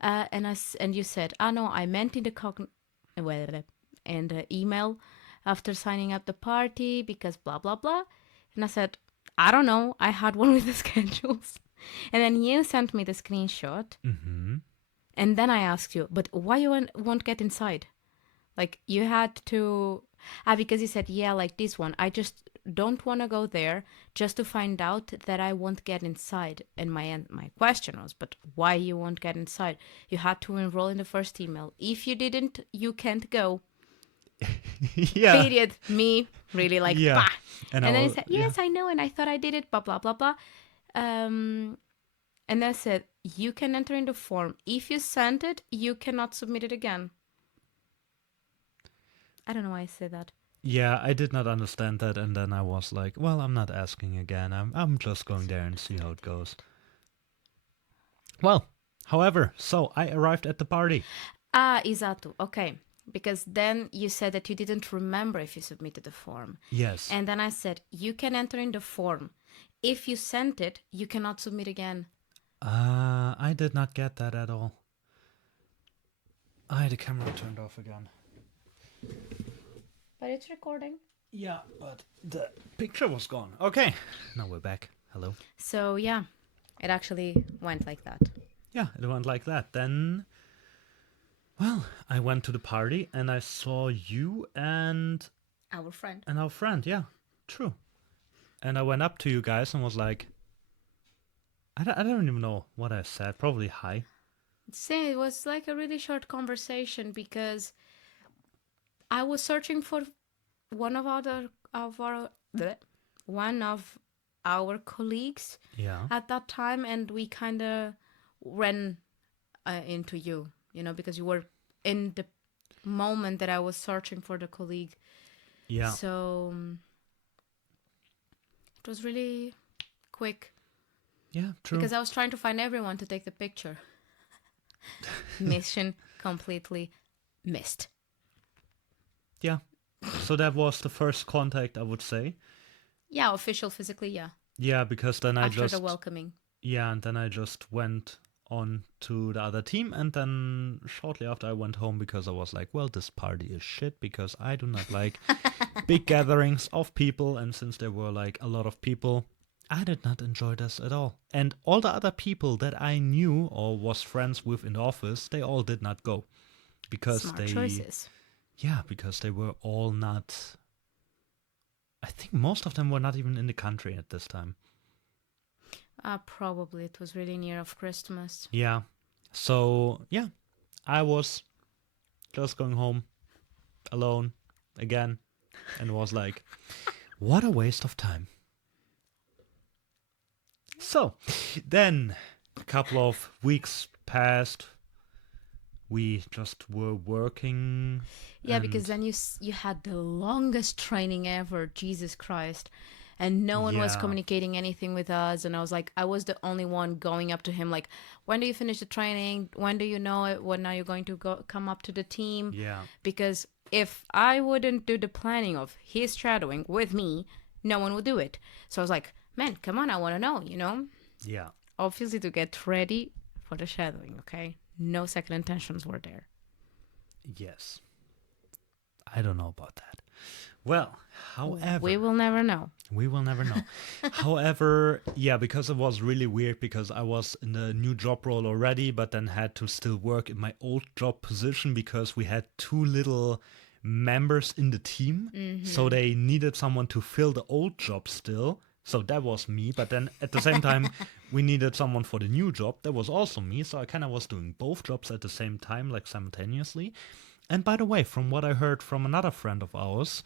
And you said, "Ah no, I meant in the in the email after signing up the party because blah blah blah." And I said, "I don't know. I had one with the schedules." And then you sent me the screenshot. Mm-hmm. And then I asked you, "But why you won't get inside?" Like you had to, because you said, "Yeah, like this one. I just don't want to go there just to find out that I won't get inside." And my question was, "But why you won't get inside? You had to enroll in the first email. If you didn't, you can't go." Yeah. Period. Me really like Yeah. bah. And I And then he was said, yeah. "Yes, I know, and I thought I did it." Blah blah blah blah. Um, and then I said, "You can enter in the form. If you send it, you cannot submit it again." I don't know why I said that. Yeah, I did not understand that, and then I was like, "Well, I'm not asking again. I'm just going there and see how it goes." Well, however, so I arrived at the party. Ah, exato. Okay. Because then you said that you didn't remember if you submitted the form. Yes. And then I said, "You can enter in the form. If you sent it, you cannot submit again." I did not get that at all. The camera turned off again. But it's recording. Yeah, but the picture was gone. Okay, now we're back. Hello. So, yeah, it actually went like that. Yeah, it went like that. Then, well, I went to the party and I saw you and Our friend. our friend. Yeah, true. And I went up to you guys and was like, I don't even know what I said. Probably hi. See, it was like a really short conversation because I was searching for one of bleh, one of our colleagues Yeah. at that time, and we kind of ran into you, because you were in the moment that I was searching for the colleague. Yeah. So it was really quick Yeah, true. because I was trying to find everyone to take the picture. Mission completely missed. Yeah. So that was the first contact, I would say. Yeah, official physically, yeah. Yeah, because then I After just the welcoming. yeah, and then I just went on to the other team, and then shortly after I went home because I was like, well, this party is shit because I do not like big gatherings of people, and since there were like a lot of people, I did not enjoy this at all. And all the other people that I knew or was friends with in the office, they all did not go because Smart choices. yeah, because they were all not. I think most of them were not even in the country at this time. Probably it was really near of Christmas. Yeah. So, yeah, I was just going home alone again and was like, what a waste of time. So, then a couple of weeks passed. We just were working. Yeah, because then you had the longest training ever, Jesus Christ. And no one was Yeah. communicating anything with us. And I was the only one going up to him, like, "When do you finish the training? When do you know it? When are you going to come up to the team?" Yeah. Because if I wouldn't do the planning of his shadowing with me, no one would do it. So I was like, "Man, come on, I want to know. Yeah. Obviously, to get ready for the shadowing, okay? No second intentions were there. Yes. I don't know about that. Well, however, We will never know. we will never know. However, yeah, because it was really weird because I was in a new job role already, but then had to still work in my old job position because we had too little members in the team. So they needed someone to fill the old job still. So that was me. But then at the same time, we needed someone for the new job. That was also me. So I kind of was doing both jobs at the same time, like simultaneously. And by the way, from what I heard from another friend of ours,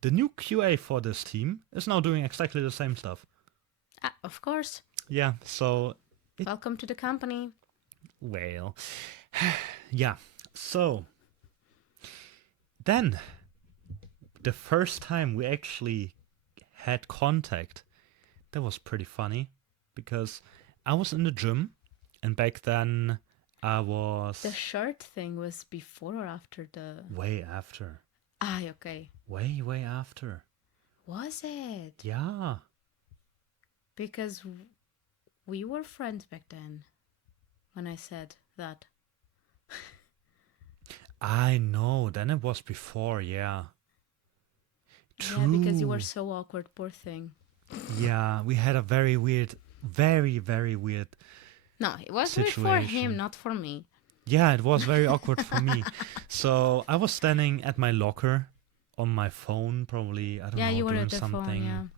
the new QA for this team is now doing exactly the same stuff. Of course. Yeah, so, Welcome to the company. well, yeah. So, then, the first time we actually had contact, that was pretty funny because I was in the gym, and back then I The was shirt thing was before or after the. way after. Okay. Way after. Was it? Yeah. Because we were friends back then when I said that. I know. Then it was before, yeah. Yeah, because you were True. so awkward, poor thing. Yeah, we had a very weird, very, very weird No, it was weird for him, situation. not for me. Yeah, it was very awkward for me. So I was standing at my locker on my phone, probably, I don't Yeah, know, you were doing at the phone, yeah. something,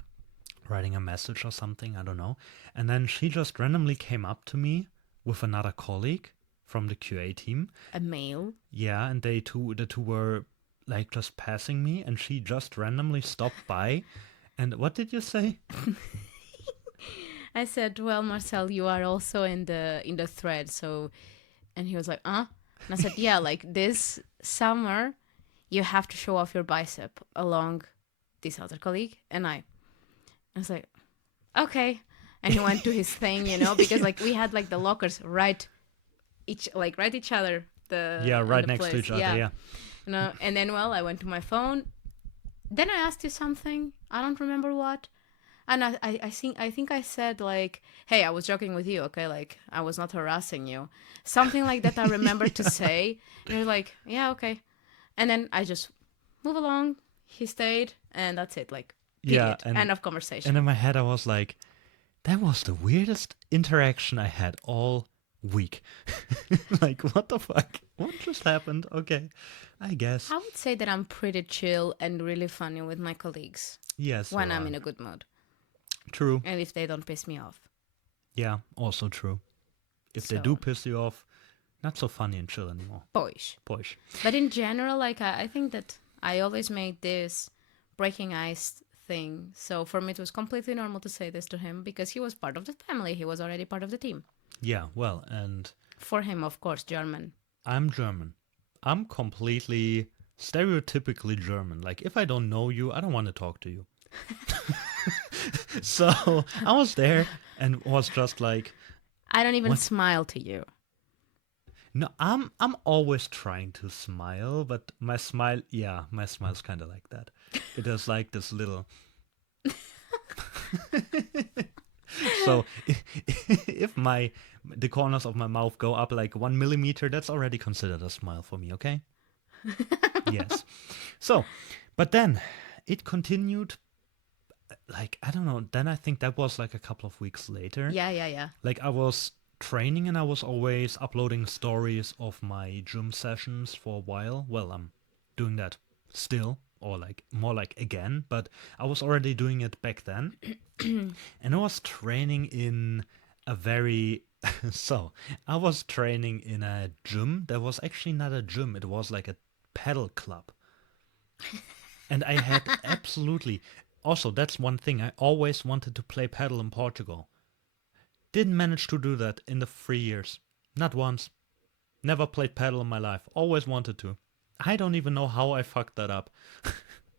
writing a message or something, I don't know. And then she just randomly came up to me with another colleague from the QA team. A male. Yeah, and the two were like just passing me, and she just randomly stopped by. And what did you say? I said, "Well, Marcel, you are also in the thread." So, and he was like, "Uh?" And I said, "Yeah, like this summer, you have to show off your bicep along this other colleague and I." I was like, "Okay." And he went to his thing, because like we had like the lockers right each other Yeah, on right the next to place. each other. Yeah. Yeah. And then I went to my phone. Then I asked you something. I don't remember what. And I think I said like, "Hey, I was joking with you, okay? Like I was not harassing you." Something like that I remember to say. And you're like, "Yeah, okay." And then I just move along. He stayed, and that's it. Like, Yeah, period. and End of and conversation. in my head I was like, that was the weirdest interaction I had all week. Like, what the fuck? What just happened? Okay, I guess. I would say that I'm pretty chill and really funny with my colleagues Yes, you when I'm are. in a good mood, True. and if they don't piss me off. Yeah, also true. If they do So, piss you off, not so funny and chill anymore. boyish. Poish. But in general, like I think that I always made this breaking ice thing. So for me, it was completely normal to say this to him because he was part of the family. He was already part of the team. Yeah, well, and For him, of course, German. I'm German. I'm completely stereotypically German. Like, if I don't know you, I don't want to talk to you. So I was there and was just like, I don't even what? smile to you. No, I'm always trying to smile, but my smile, yeah, my smile's kind of like that. It is like this little. So if the corners of my mouth go up like 1 millimeter, that's already considered a smile for me. Okay. Yes. So, but then it continued. Like, I don't know. Then I think that was like a couple of weeks later. Yeah. Like, I was training and I was always uploading stories of my gym sessions for a while. Well, I'm doing that still, or like more like again, but I was already doing it back then. And I was training in a very so I was training in a gym that was actually not a gym, it was like a paddle club. And I had absolutely also, that's one thing, I always wanted to play paddle in Portugal. Didn't manage to do that in the 3 years. Not once. Never played paddle in my life. Always wanted to. I don't even know how I fucked that up.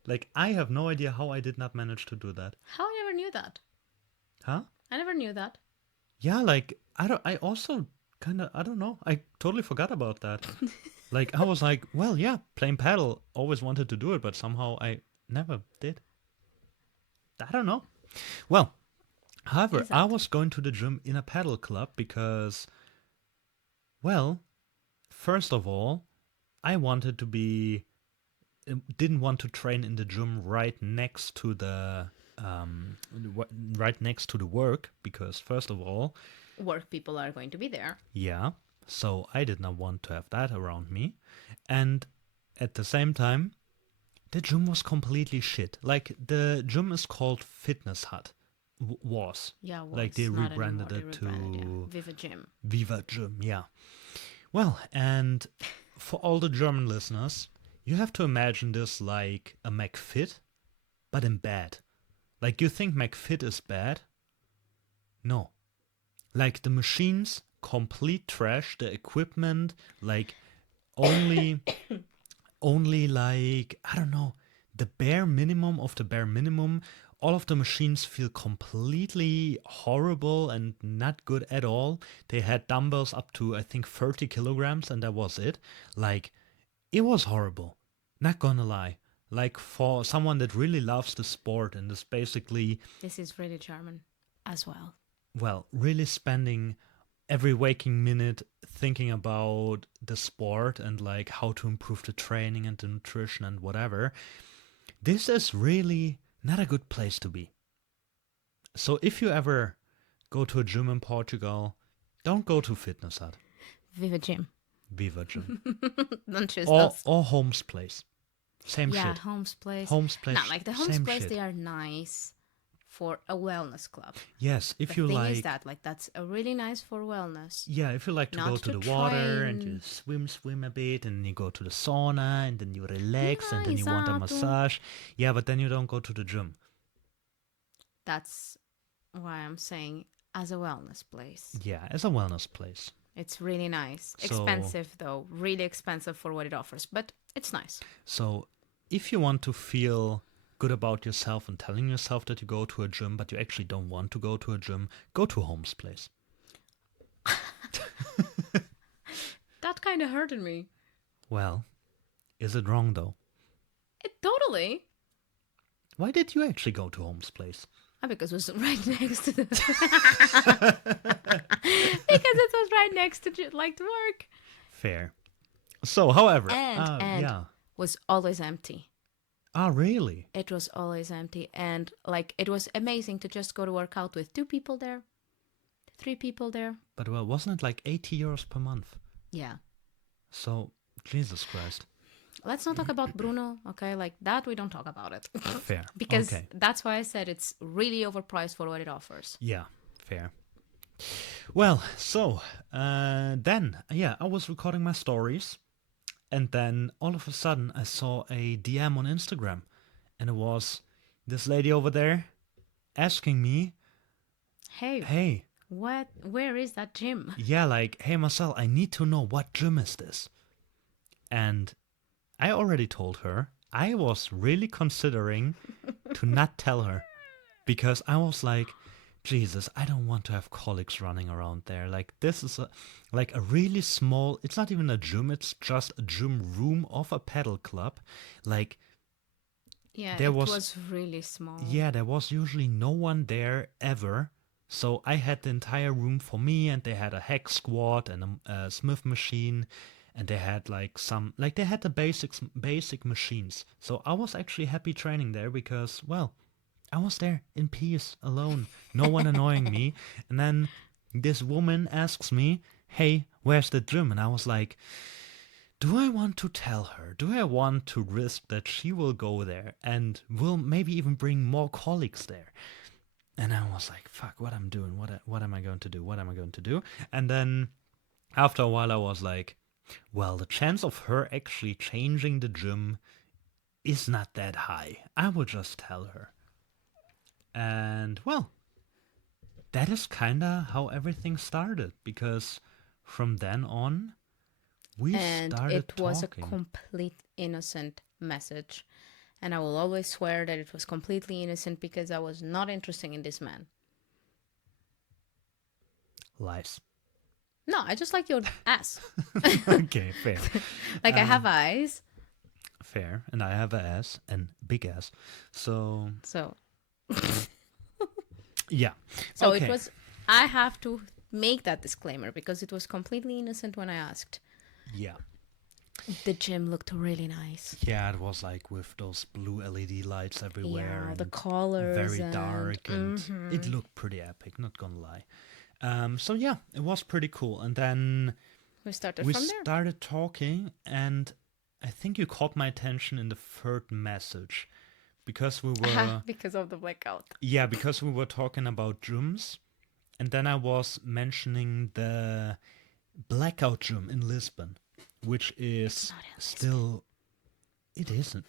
Like, I have no idea how I did not manage to do that. How I never knew that. Huh? I never knew that. Yeah, like, I also kind of, I don't know. I totally forgot about that. Like, I was like, well, yeah, playing paddle. Always wanted to do it, but somehow I never did. I don't know. Well, however, Is I that? was going to the gym in a paddle club because, well, first of all, I wanted to be didn't want to train in the gym right next to the right next to the work because first of all, Work people are going to be there. yeah, so I did not want to have that around me, and at the same time, the gym was completely shit. Like, the gym is called Fitness Hut. Was. Yeah, was Like, they not anymore. rebranded They it rebranded, yeah. to Viva Gym. Viva Gym, yeah. Well, and for all the German listeners, you have to imagine this like a McFit, but in bad. Like, you think McFit is bad? No. Like the machines, complete trash. The equipment, like only, only like, I don't know, the bare minimum of the bare minimum. All of the machines feel completely horrible and not good at all. They had dumbbells up to, I think, 30 kilograms, and that was it. Like, it was horrible. Not gonna lie. Like, for someone that really loves the sport and is basically, This is really German as well. well, really spending every waking minute thinking about the sport and like how to improve the training and the nutrition and whatever, this is really not a good place to be. So if you ever go to a gym in Portugal, don't go to Fitness Hut, Viva Gym. Viva Gym, Don't choose or those. Home's Place. Same Yeah, shit. Home's Place. Home's Place. Not like the Home's same Place, shit. they are nice for a wellness club. Yes, if The you thing like. is that, like, that's a really nice for wellness. Yeah, if you like to Not go to to the water and train. you swim a bit and you go to the sauna and then you relax and then you want a Exato. massage. Yeah, but then you don't go to the gym. That's why I'm saying as a wellness place. Yeah, it's a wellness place. It's really nice. So- Expensive though, really expensive for what it offers, but it's nice. So if you want to feel good about yourself and telling yourself that you go to a gym, but you actually don't want to go to a gym, go to Home's Place. That kind of hurted me. Well, is it wrong though? It totally. Why did you actually go to Home's Place? Because it was right next to the. Because it was right next to like the work. Fair. So, however, And yeah. was always empty. Ah, really? It was always empty, and like it was amazing to just go to work out with 2 people there, 3 people there. But well, wasn't it like 80 euros per month? Yeah. So, Jesus Christ. Let's not talk about Bruno, okay? Like that, we don't talk about it. Fair. Because Okay. that's why I said it's really overpriced for what it offers. Yeah, fair. Well, so then, yeah, I was recording my stories, and then all of a sudden I saw a DM on Instagram, and it was this lady over there asking me, Hey, hey, where is that gym? yeah, like, hey Marcel, I need to know what gym is this? And I already told her. I was really considering to not tell her, because I was like, Jesus, I don't want to have colleagues running around there. Like, this is like a really small, it's not even a gym, it's just a gym room of a pedal club. Like, Yeah, There it was- was really small. yeah, there was usually no one there ever. So I had the entire room for me, and they had a hack squat and a Smith machine, and they had like they had the basic machines. So I was actually happy training there because, well, I was there in peace, alone, no one annoying me. And then this woman asks me, hey, where's the gym? And I was like, do I want to tell her? Do I want to risk that she will go there and will maybe even bring more colleagues there? And I was like, fuck, what I'm doing? What am I going to do? What am I going to do? And then after a while I was like, well, the chance of her actually changing the gym is not that high. I will just tell her. And, well, that is kind of how everything started, because from then on, we And started it was talking. a complete innocent message. And I will always swear that it was completely innocent because I was not interested in this man. Lies. No, I just like your ass. Okay, fair. Like I have eyes. Fair. And I have a ass, and big ass. So, So yeah. So Okay. it was, I have to make that disclaimer because it was completely innocent when I asked. Yeah. The gym looked really nice. Yeah, it was like with those blue LED lights everywhere. Yeah, the and colors. very and- dark, and Mhm. it looked pretty epic, not gonna lie. So yeah, it was pretty cool. And then We started we from there. started talking, and I think you caught my attention in the third message, because we were Because of the blackout. yeah, because we were talking about gyms, and then I was mentioning the Blackout Gym in Lisbon, which is not in still. It isn't.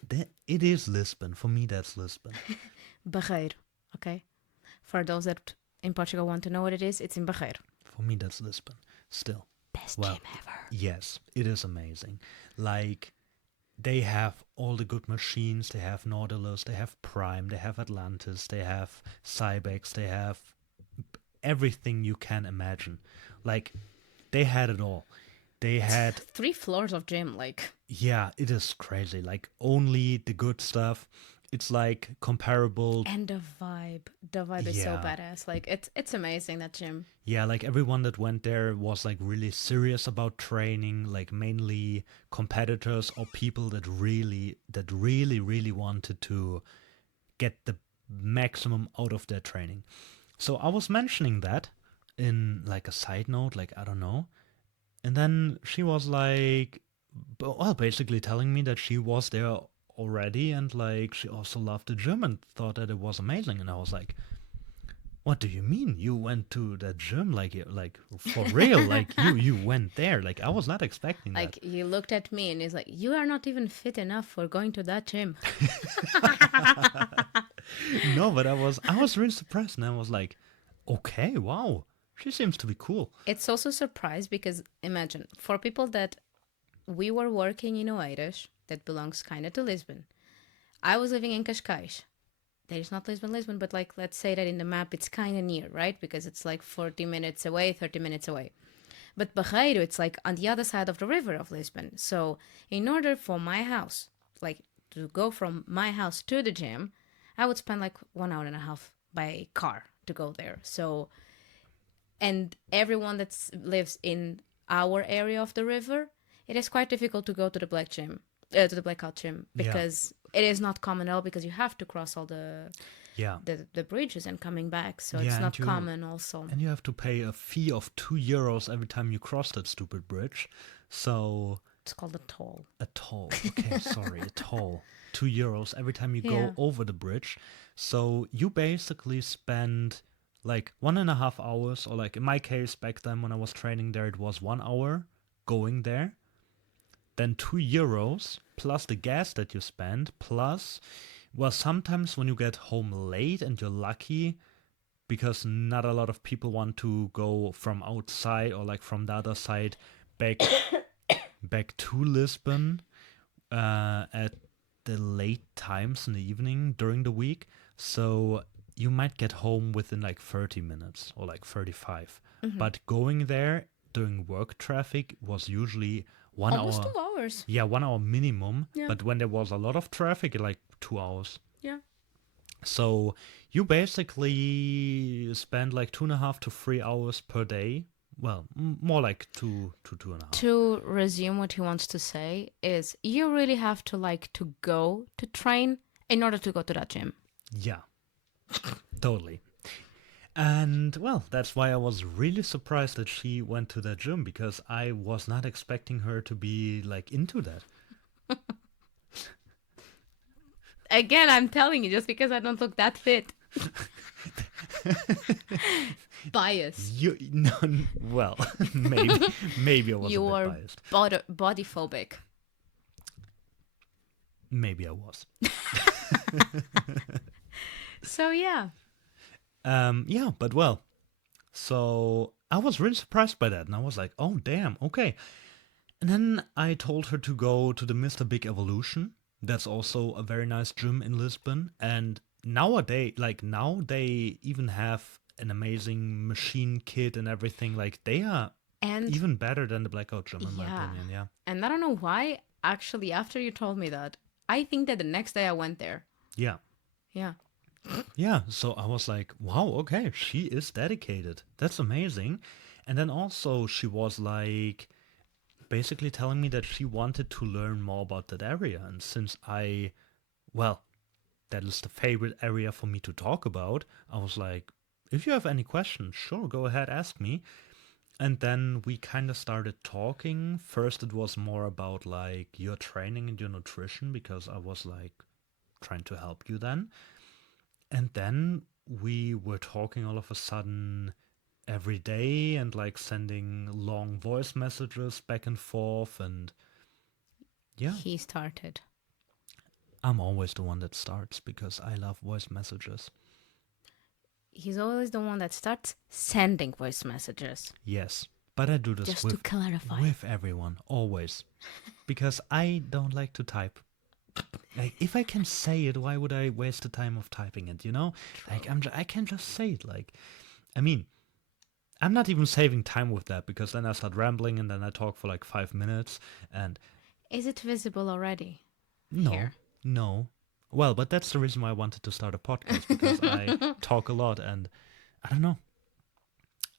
It is Lisbon. For me, that's Lisbon. Barreiro, okay? For those that in Portugal want to know what it is, it's in Barreiro. For me, that's Lisbon. Still. Best Well, gym ever. yes, it is amazing. Like, they have all the good machines. They have Nautilus, they have Prime, they have Atlantis, they have Cybex, they have everything you can imagine. Like, they had it all. They had, 3 floors of gym, like. yeah, it is crazy. Like, only the good stuff. It's like comparable. And the vibe. The vibe is so Yeah. badass. Like, it's amazing, that gym. Yeah, like everyone that went there was like really serious about training, like mainly competitors or people that really wanted to get the maximum out of their training. So I was mentioning that in like a side note, like I don't know. And then she was like, well, basically telling me that she was there already and like she also loved the gym and thought that it was amazing. And I was like, what do you mean you went to that gym? Like for real? Like you went there? Like I was not expecting that. Like, he looked at me and he's like, you are not even fit enough for going to that gym. No, but I was really surprised and I was like, okay, wow, she seems to be cool. It's also a surprise because, imagine, for people that we were working in Oeiras, that belongs kind of to Lisbon. I was living in Cascais. That is not Lisbon, but like, let's say that in the map it's kind of near, right? Because it's like 40 minutes away, 30 minutes away. But Barreiro, it's like on the other side of the river of Lisbon. So in order for my house, like to go from my house to the gym, I would spend like 1 hour and a half by car to go there. So, and everyone that lives in our area of the river, it is quite difficult to go to the to the blackout gym, Yeah. because it is not common at all, because you have to cross all Yeah. the bridges and coming back, so Yeah, it's and not you- common also. And you have to pay a fee of €2 every time you cross that stupid bridge. So It's called a toll. a toll. Okay, sorry, a toll. €2 every time you Yeah. go over the bridge. So you basically spend like 1.5 hours, or like in my case back then when I was training there, it was 1 hour going there. Then €2 plus the gas that you spend, plus, well, sometimes when you get home late and you're lucky, because not a lot of people want to go from outside or like from the other side back back to Lisbon at the late times in the evening during the week. So you might get home within like 30 minutes or like 35. But going there during work traffic was usually Almost hour. 2 hours. Yeah, 1 hour minimum. Yeah. But when there was a lot of traffic, like 2 hours. Yeah. So you basically spend like 2.5 to 3 hours per day. Well, more like 2.5. To resume what he wants to say is, you really have to like to go to train in order to go to that gym. Yeah, totally. And well, that's why I was really surprised that she went to that gym, because I was not expecting her to be like into that. Again, I'm telling you, just because I don't look that fit. Bias. You no, well, maybe I was You a bit are biased. body phobic. Maybe I was. So yeah. Yeah, but well, so I was really surprised by that, and I was like, oh damn, okay. And then I told her to go to the Mr. Big Evolution. That's also a very nice gym in Lisbon, and nowadays, like now, they even have an amazing machine kit and everything. Like they are And even better than the Blackout gym, in my yeah. opinion. Yeah. And I don't know why, actually, after you told me that, I think that the next day I went there. Yeah. Yeah. Yeah, so I was like, wow, okay, she is dedicated. That's amazing. And then also she was like basically telling me that she wanted to learn more about that area. And since well, that is the favorite area for me to talk about, I was like, if you have any questions, sure, go ahead, ask me. And then we kind of started talking. First, it was more about like your training and your nutrition, because I was like trying to help you then. And then we were talking all of a sudden every day and like sending long voice messages back and forth. And yeah, He started. I'm always the one that starts because I love voice messages. he's always the one that starts sending voice messages. Yes, but I do this Just to clarify. with everyone, always. Because I don't like to type. Like, if I can say it, why would I waste the time of typing it, you know? Like, I can just say it. Like, I mean, I'm not even saving time with that because then I start rambling and then I talk for like 5 minutes and Is it visible already? no, Here. no. Well, but that's the reason why I wanted to start a podcast because I talk a lot and I don't know.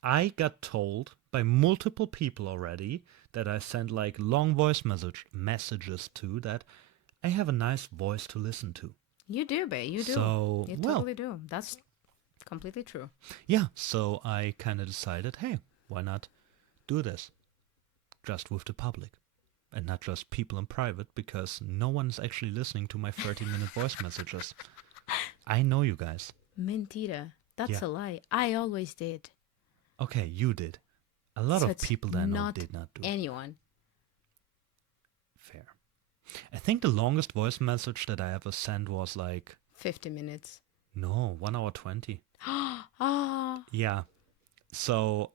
I got told by multiple people already that I send like long voice messages to that I have a nice voice to listen to. You do, babe. You do. So, You well, totally do. That's completely true. yeah, so I kind of decided, hey, why not do this just with the public and not just people in private because no one's actually listening to my 30-minute voice messages. I know you guys. Mentira. That's Yeah. a lie. I always did. Okay, you did. A lot So of it's people that I know not did not do. anyone. Fair. I think the longest voice message that I ever sent was like 50 minutes. no, 1 hour 20. Ah. Yeah. So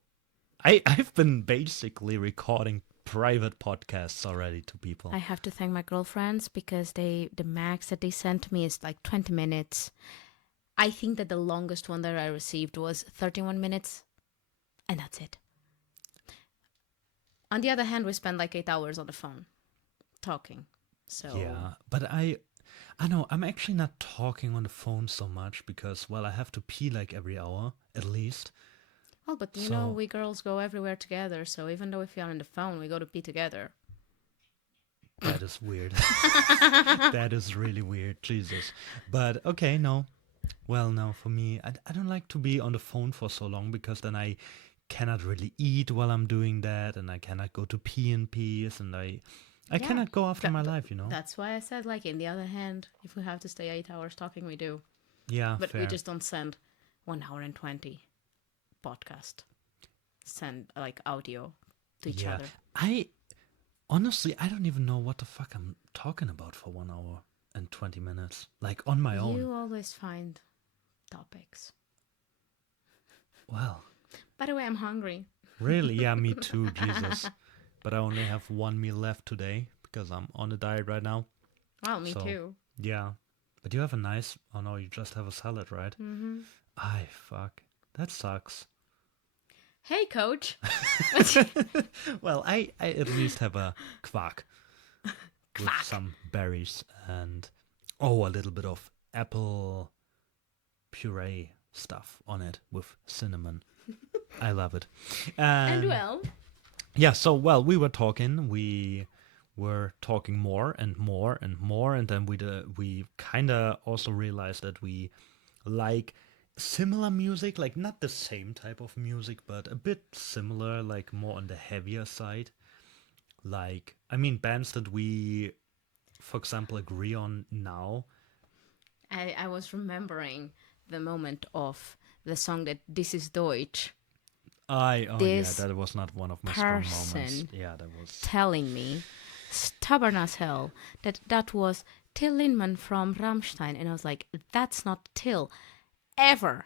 I've been basically recording private podcasts already to people. I have to thank my girlfriends because the max that they sent me is like 20 minutes. I think that the longest one that I received was 31 minutes. And that's it. On the other hand, we spend like 8 hours on the phone talking. So Yeah, but I know I'm actually not talking on the phone so much because well I have to pee like every hour at least. well, but you So- know, we girls go everywhere together. So even though if you're on the phone, we go to pee together. That is weird. That is really weird. Jesus. But okay, no. Well, no, for me, I don't like to be on the phone for so long because then I cannot really eat while I'm doing that and I cannot go to pee in peace and I Yeah, cannot go after that- my life, you know? That's why I said, like, in the other hand, if we have to stay 8 hours talking, we do. Yeah, But fair. we just don't send 1 hour and 20 podcast. Send, like, audio to each Yeah. other. I honestly, I don't even know what the fuck I'm talking about for 1 hour and 20 minutes. Like on my own. You always find topics. Well, By the way, I'm hungry. really? Yeah, me too, Jesus. But I only have one meal left today because I'm on a diet right now. Well, me So- too. Yeah. But you have a nice. Oh no, you just have a salad, right? Mm-hmm. Ay, fuck. That sucks. Hey, coach. Well, I at least have a quack. With Quack. some berries and. Oh, a little bit of apple puree stuff on it with cinnamon. I love it. And well, Yeah, so, well, we were talking more and more and more, and then we kind of also realized that we like similar music, like not the same type of music, but a bit similar, like more on the heavier side. Like, I mean, bands that we, for example, agree on now. I was remembering the moment of the song that This is Deutsch This Yeah, that was not one of my strong moments. person Yeah, that was. telling me, stubborn as hell, that was Till Lindemann from Rammstein. And I was like, that's not Till. Ever.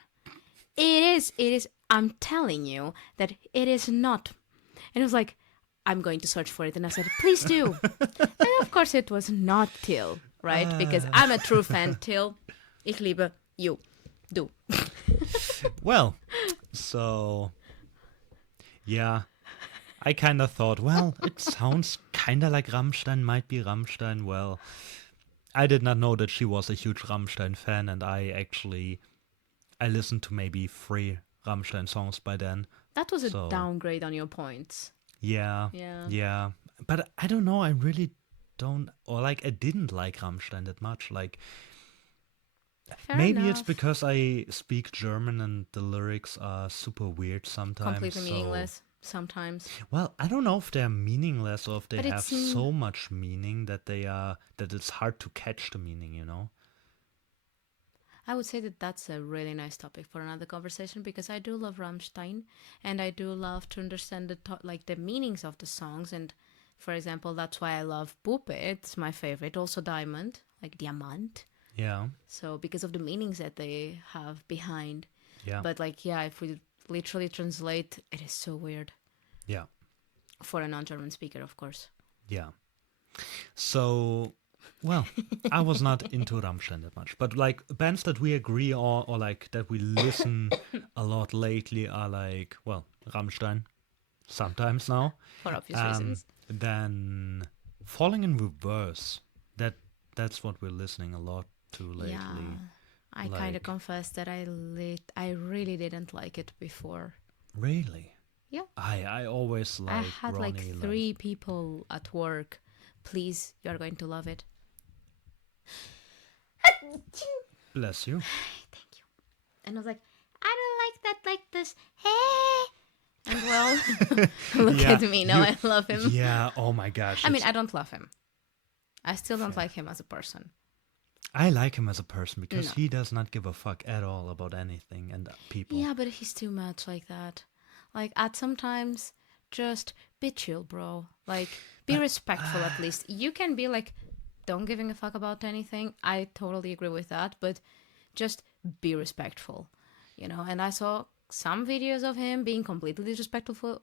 It is. I'm telling you that it is not. And I was like, I'm going to search for it. And I said, please do. And of course it was not Till, right? Because I'm a true fan. Till, ich liebe you. Du. Well, so. Yeah. I kind of thought, well, it sounds kind of like Rammstein, might be Rammstein. Well, I did not know that she was a huge Rammstein fan, and I listened to maybe 3 Rammstein songs by then. That was a So- downgrade on your points. Yeah. Yeah. Yeah. But I don't know, I really don't, or like, I didn't like Rammstein that much. Like, Fair maybe enough. it's because I speak German and the lyrics are super weird sometimes. Completely so- meaningless sometimes. Well, I don't know if they're meaningless or if they But have it's so much meaning that that it's hard to catch the meaning, you know? I would say that that's a really nice topic for another conversation because I do love Rammstein and I do love to understand the meanings of the songs. And for example, that's why I love Puppe. It's my favorite. Also Diamond, like Diamant. Yeah. So because of the meanings that they have behind. Yeah. But like, yeah, if we literally translate, it is so weird Yeah. for a non-German speaker, of course. Yeah. So, well, I was not into Rammstein that much, but like bands that we agree on or like that we listen a lot lately are like, well, Rammstein sometimes now. For obvious reasons. Then Falling in Reverse. That's what we're listening a lot to lately. Yeah, I kind of Like, confess that I really didn't like it before. really? Yeah. I always I like had like Ronnie 3 people at work. Please, you are going to love it. Bless you. Thank you. And I was like, I don't like that like this. Hey. And well, look Yeah, at me now. you- I love him. Yeah, oh my gosh. I mean, it's- I don't love him. I still don't Fair. like him as a person. I like him as a person because No. he does not give a fuck at all about anything and people. Yeah, but he's too much like that. Like, at sometimes, just be chill, bro. Like, be respectful at least. You can be like, don't giving a fuck about anything. I totally agree with that, but just be respectful, you know? And I saw some videos of him being completely disrespectful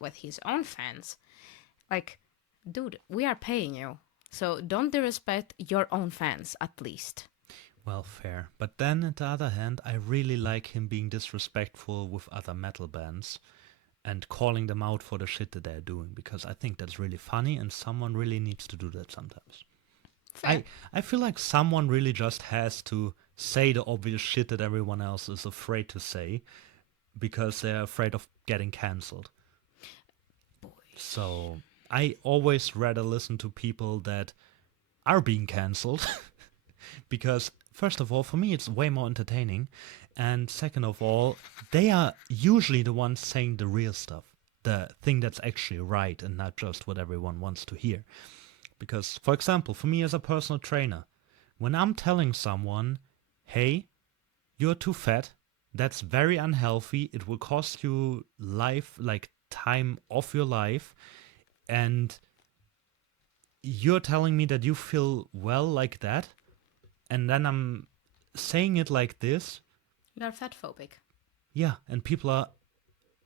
with his own fans. Like, dude, we are paying you. So don't disrespect your own fans, at least. Well, fair. But then, on the other hand, I really like him being disrespectful with other metal bands and calling them out for the shit that they're doing because I think that's really funny and someone really needs to do that sometimes. Fair. I feel like someone really just has to say the obvious shit that everyone else is afraid to say because they're afraid of getting cancelled. So I always rather listen to people that are being cancelled because first of all, for me it's way more entertaining, and second of all, they are usually the ones saying the real stuff, the thing that's actually right and not just what everyone wants to hear. Because, for example, for me as a personal trainer, when I'm telling someone, hey, you're too fat, that's very unhealthy, it will cost you life, like time of your life, and you're telling me that you feel well like that, and then I'm saying it like this, You are fat phobic. yeah, and people are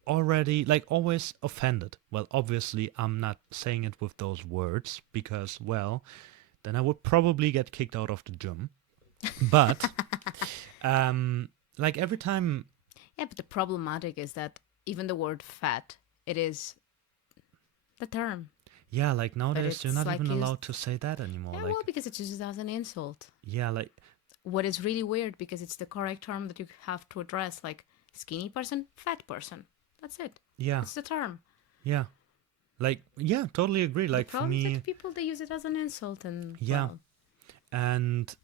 already like always offended. Well, obviously I'm not saying it with those words because, well, then I would probably get kicked out of the gym. But like every time, Yeah, but the problematic is that even the word fat, it is the term. yeah, like nowadays you're it's not like even used- allowed to say that anymore. Yeah, Like, well, because it's used as an insult. yeah, like What is really weird because it's the correct term that you have to address, like skinny person, fat person. That's it. yeah, It's the term. yeah, like yeah, totally agree. The Like for problem is me, that people they use it as an insult and yeah, well, and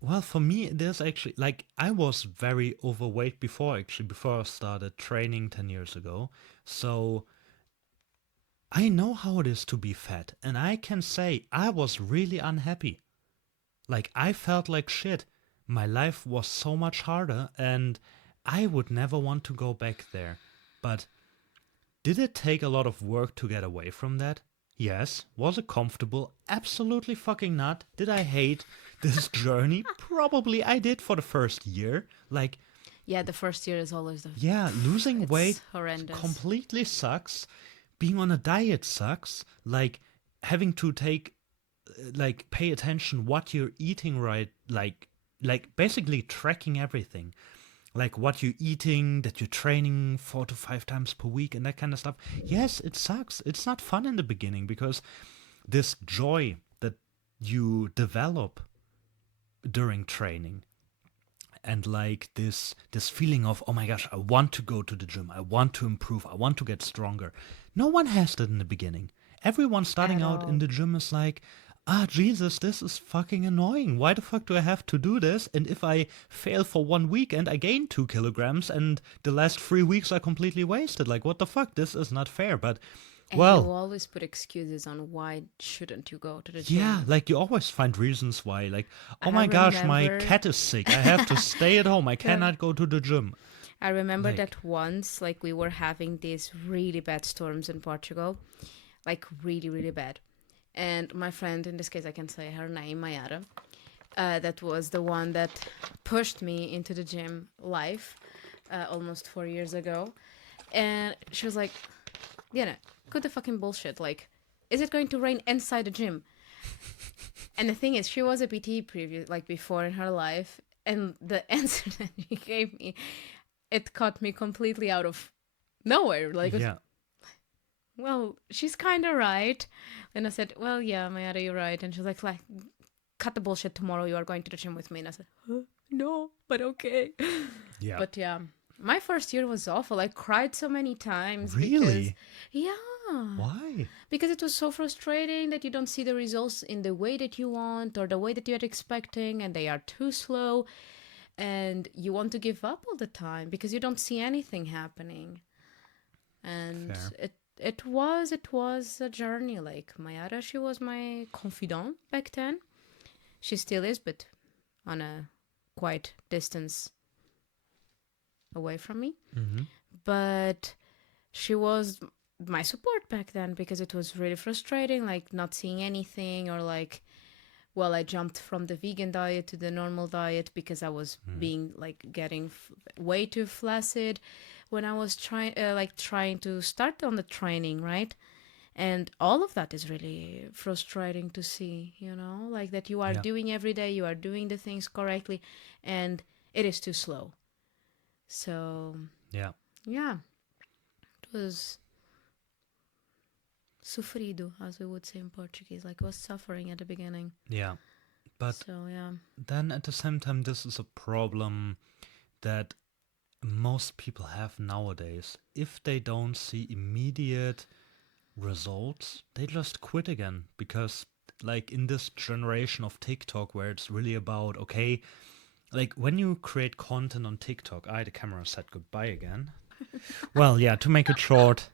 well, for me, there's actually like I was very overweight before I started training 10 years ago. So I know how it is to be fat, and I can say I was really unhappy. Like I felt like shit. My life was so much harder, and I would never want to go back there. But did it take a lot of work to get away from that? Yes. Was it comfortable? Absolutely fucking not. Did I hate this journey? Probably I did for the first year. Like, yeah, the first year is always the yeah, losing it's weight horrendous. completely sucks. Being on a diet sucks. Like, having to like, pay attention what you're eating right, like basically tracking everything. Like what you're eating, that you're training 4 to 5 times per week and that kind of stuff. Yes, it sucks. It's not fun in the beginning because this joy that you develop during training and like this feeling of, oh my gosh, I want to go to the gym, I want to improve, I want to get stronger. No one has that in the beginning. Everyone starting At out all. in the gym is like, Jesus, this is fucking annoying. Why the fuck do I have to do this? And if I fail for 1 weekend, I gain 2 kilograms, and the last 3 weeks are completely wasted. Like, what the fuck? This is not fair. But, And you well, always put excuses on why shouldn't you go to the gym. yeah, like you always find reasons why. Like, oh I my gosh, my remember- cat is sick. I have to stay at home. I cannot go to the gym. I remember Like- that once, like we were having these really bad storms in Portugal, like really, really bad. And my friend, in this case, I can say her name, Mayara, that was the one that pushed me into the gym life almost 4 years ago. And she was like, Diana, cut the fucking bullshit. Like, is it going to rain inside the gym? And the thing is, she was a PT before in her life. And the answer that she gave me, it caught me completely out of nowhere. Like, Yeah. well, she's kind of right. And I said, well, yeah, Mayada, you're right. And she's like, cut the bullshit. Tomorrow you are going to the gym with me. And I said, huh? No, but okay. Yeah. But yeah, my first year was awful. I cried so many times. Really? Yeah. Why? Because it was so frustrating that you don't see the results in the way that you want or the way that you're expecting, and they are too slow. And you want to give up all the time because you don't see anything happening. And Fair. it was a journey. Like Mayara, she was my confidant back then. She still is, but on a quite distance away from me. Mm-hmm. But she was my support back then because it was really frustrating, like not seeing anything, or like, well, I jumped from the vegan diet to the normal diet because I was being like getting way too flaccid when I was trying to start on the training, right? And all of that is really frustrating to see, like that you are Yeah. doing every day, you are doing the things correctly, and it is too slow. So, Yeah. yeah, it was sofrido, as we would say in Portuguese. Like, I was suffering at the beginning. Yeah. But So, yeah. then at the same time, this is a problem that most people have nowadays. If they don't see immediate results, they just quit again. Because, like, in this generation of TikTok, where it's really about, okay, like when you create content on TikTok, the camera said goodbye again. Well, yeah, to make it short,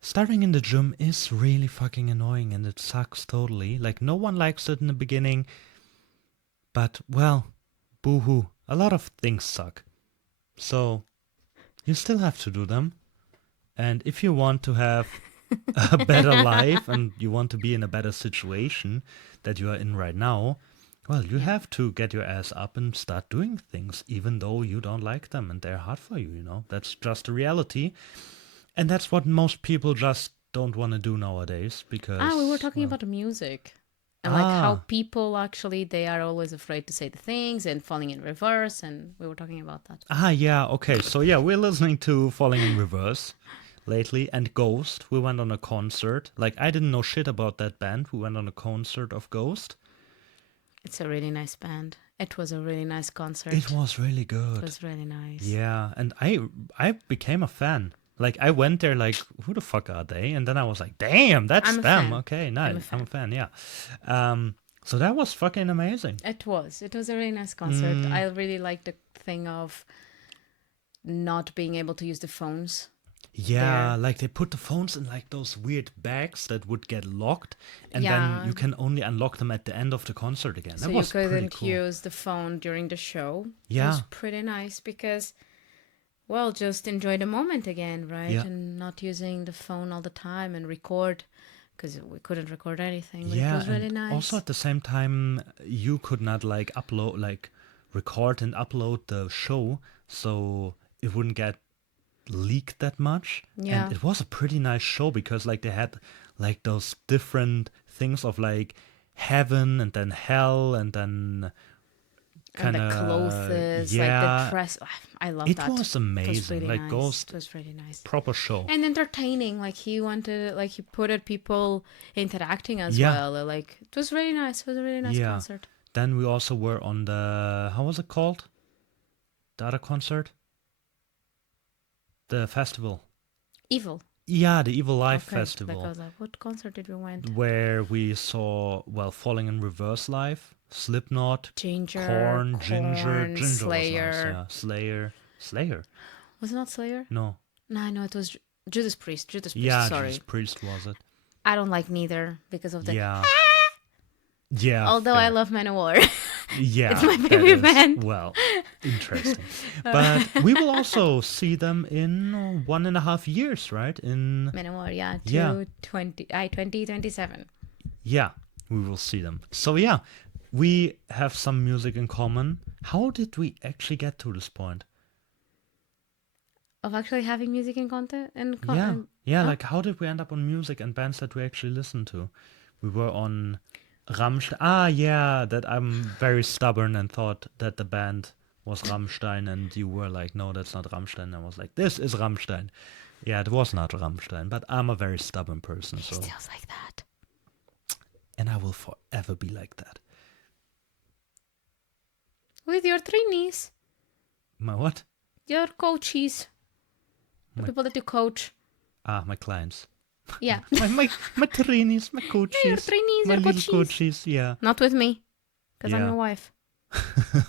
starting in the gym is really fucking annoying and it sucks totally. Like, no one likes it in the beginning, but, well, boo-hoo. A lot of things suck. So, you still have to do them. And if you want to have a better life and you want to be in a better situation that you are in right now, well, you have to get your ass up and start doing things, even though you don't like them and they're hard for you. That's just a reality. And that's what most people just don't want to do nowadays because... we were talking about the music. And like how people actually, they are always afraid to say the things and falling in reverse. And we were talking about that. Yeah, okay. So yeah, we're listening to Falling in Reverse lately. And Ghost, we went on a concert. Like, I didn't know shit about that band. We went on a concert of Ghost. It's a really nice band. It was a really nice concert. It was really good. It was really nice. Yeah, and I became a fan. Like, I went there like, who the fuck are they? And then I was like, damn, that's I'm a them. fan. Okay, nice. I'm a fan, yeah. So that was fucking amazing. It was a really nice concert. I really liked the thing of not being able to use the phones. Yeah, there. like they put the phones in like those weird bags that would get locked, and Yeah. then you can only unlock them at the end of the concert again. So That you was pretty couldn't cool. use the phone during the show. Yeah. It was pretty nice because, well, just enjoy the moment again, right? Yeah. And not using the phone all the time and record, because we couldn't record anything. But Yeah, it was really and nice. also at the same time, you could not like record and upload the show, so it wouldn't get leaked that much. Yeah. And it was a pretty nice show because like they had like those different things of like heaven and then hell and then kind and of the clothes, yeah, like the dress. I love it that. was amazing. really Like nice. Ghost, It was really nice. proper show. And entertaining. Like he wanted, like he put it people interacting as Yeah. well. Like it was really nice. It was a really nice Yeah. concert. Then we also were on the, how was it called? The other concert? The festival. Evil. Yeah, the Evil Life Okay. Festival. Like I was like, what concert did we went? Where we saw, well, Falling in Reverse live, Slipknot, Ginger, Korn, Ginger Korn, was nice, Slayer. yeah. Slayer? Was it not Slayer? No. No, it was Judas Priest. Yeah, Sorry. Judas Priest was it? I don't like neither because of the. Yeah. Yeah. Although I fair. love Manowar. Yeah, It's my that favorite is- band. Well, interesting. But we will also see them in 1.5 years, right? In Manowar, yeah. Yeah. 2027. yeah. we will see them. So yeah, we have some music in common. How did we actually get to this point? Of actually having music in content Yeah, yeah. oh, Like, how did we end up on music and bands that we actually listen to? We were on Rammstein. Ah, yeah. That I'm very stubborn and thought that the band was Rammstein, and you were like, no, that's not Rammstein. And I was like, this is Rammstein. Yeah, it was not Rammstein, but I'm a very stubborn person, he so feels like that. and I will forever be like that. With your trainees, My what? your coaches, the My- people that you coach. My clients. Yeah. My trainees, my Yeah, your coaches, trainees, my your little coaches. coaches. Yeah, Not with me, because I'm Yeah. your wife.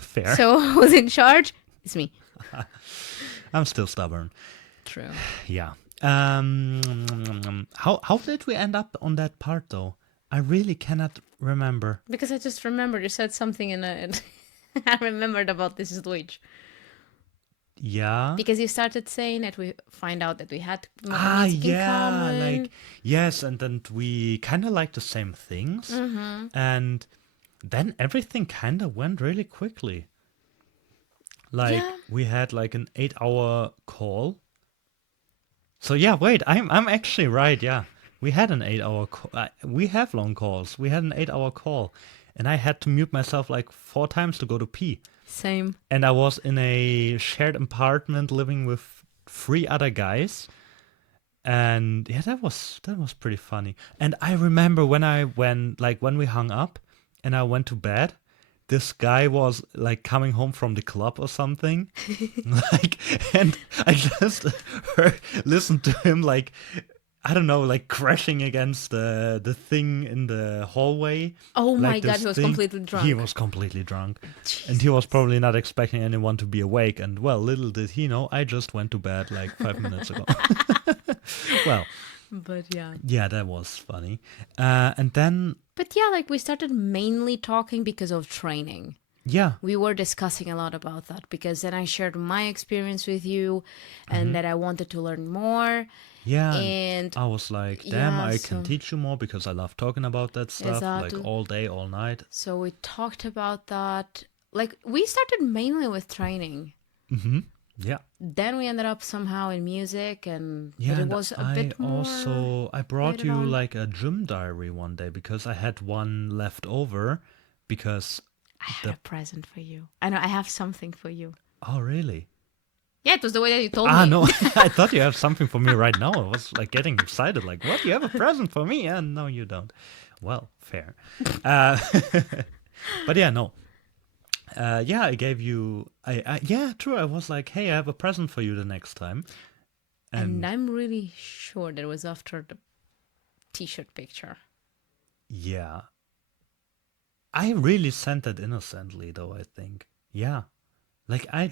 fair. So who's in charge? It's me. I'm still stubborn. True. Yeah. How did we end up on that part though? I really cannot remember. Because I just remembered you said something in a. I remembered about this Deutsch. Yeah. Because you started saying that we find out that we had Ah, music in yeah. common. Like yes, and then we kind of like the same things, and then everything kind of went really quickly. Like Yeah. we had like an 8-hour call. So yeah, wait, I'm actually right. Yeah, we had an 8-hour call. We have long calls. We had an 8-hour call, and I had to mute myself like 4 times to go to pee. Same. And I was in a shared apartment living with 3 other guys. And yeah, that was pretty funny. And I remember when we hung up and I went to bed, this guy was like coming home from the club or something. Like, and I just listened to him like, I don't know, like crashing against the thing in the hallway. Oh my Like god, this he was thing. completely drunk. He was completely drunk. And he was probably not expecting anyone to be awake. And well, little did he know, I just went to bed like 5 minutes ago. Well, But yeah. yeah, that was funny. And then, But yeah, like we started mainly talking because of training. yeah, We were discussing a lot about that because then I shared my experience with you and that I wanted to learn more. yeah. And I was like, damn, yeah, I can so- teach you more because I love talking about that stuff Exactly. like all day, all night. So we talked about that. Like we started mainly with training. Yeah. Then we ended up somehow in music and Yeah, but it and was a I bit more also I brought later you on. like a gym diary one day because I had one left over because I had a present for you. I know I have something for you. oh really? Yeah, it was the way that you told Ah me. no, I thought you have something for me right now. I was like getting excited, like what? You have a present for me? And no, you don't. Well, fair. Uh, but yeah, no. Yeah, I gave you. Yeah, true. I was like, hey, I have a present for you the next time. And I'm really sure that it was after the t-shirt picture. Yeah. I really sent that innocently, though, I think. Yeah. Like, I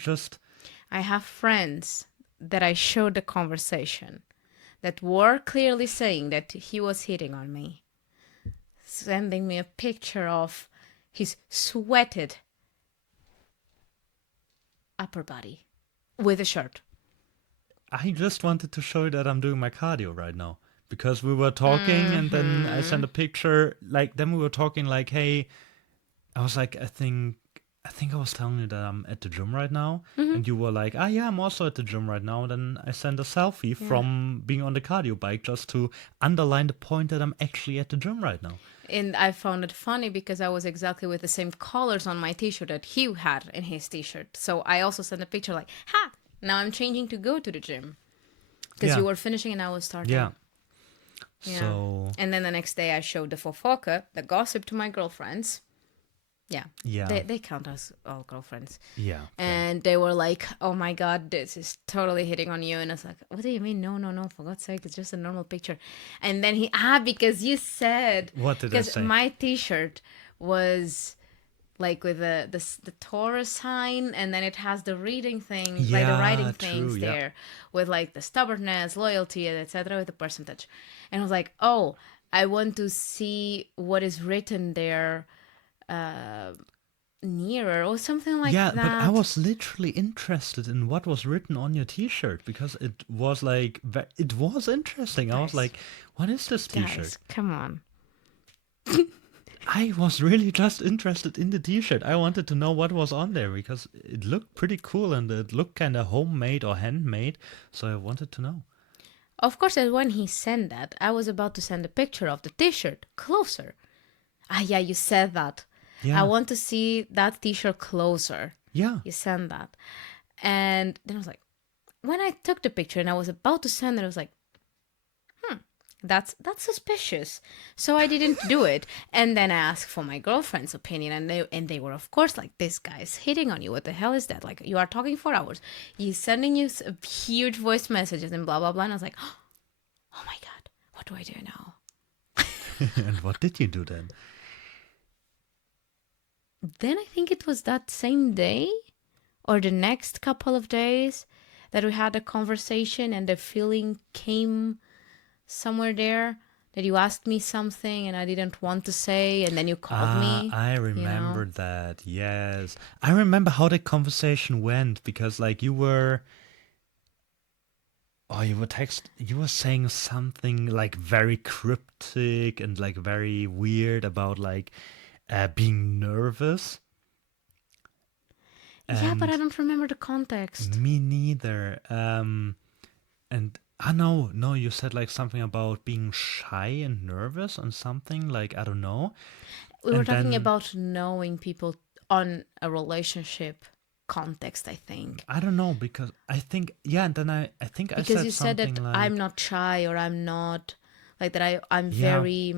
have friends that I showed the conversation that were clearly saying that he was hitting on me, sending me a picture of his sweated upper body with a shirt. I just wanted to show you that I'm doing my cardio right now. Because we were talking and then I sent a picture, like, then we were talking like, hey, I was like, I think I was telling you that I'm at the gym right now. And you were like, ah, yeah, I'm also at the gym right now. Then I sent a selfie from being on the cardio bike just to underline the point that I'm actually at the gym right now. And I found it funny because I was exactly with the same colors on my t-shirt that he had in his t-shirt. So I also sent a picture like, ha, now I'm changing to go to the gym. Because Yeah. you were finishing and I was starting. Yeah. Yeah. So, And then the next day I showed the fofoca, the gossip to my girlfriends. Yeah. yeah. They count as all girlfriends. Yeah. And they were like, oh my God, this is totally hitting on you. And I was like, what do you mean? No, for God's sake, it's just a normal picture. And then because you said, What did I because say? my t-shirt was like with the Taurus sign, and then it has the reading thing, like the Yeah, writing true, things yeah. there with like the stubbornness, loyalty, etc. with the percentage. And I was like, oh, I want to see what is written there nearer or something like Yeah, that. but I was literally interested in what was written on your t-shirt because it was like, it was interesting. I was Guys. like, what is this t-shirt? Guys, come on. I was really just interested in the t-shirt. I wanted to know what was on there because it looked pretty cool and it looked kind of homemade or handmade. So I wanted to know. Of course, and when he sent that, I was about to send a picture of the t-shirt closer. Ah, yeah, you said that. I Yeah. want to see that t-shirt closer. Yeah. You sent that. And then I was like, when I took the picture and I was about to send it, I was like, that's suspicious. So I didn't do it. And then I asked for my girlfriend's opinion, and they were of course like, this guy's hitting on you. What the hell is that? Like, you are talking for hours. He's sending you huge voice messages and blah blah blah. And I was like, oh my god, what do I do now? And what did you do then? Then I think it was that same day or the next couple of days that we had a conversation, and the feeling came somewhere there that you asked me something and I didn't want to say, and then you called me. I remember that. Yes. I remember how the conversation went because like you were you were saying something like very cryptic and like very weird about like being nervous. Yeah, but I And don't remember the context. me neither. And I know, no, you said like something about being shy and nervous and something like I don't know. We were And talking then about knowing people on a relationship context, I think. I don't know because I think yeah, and then I think I Because said you said something that like I'm not shy, or I'm not like that. I'm yeah, very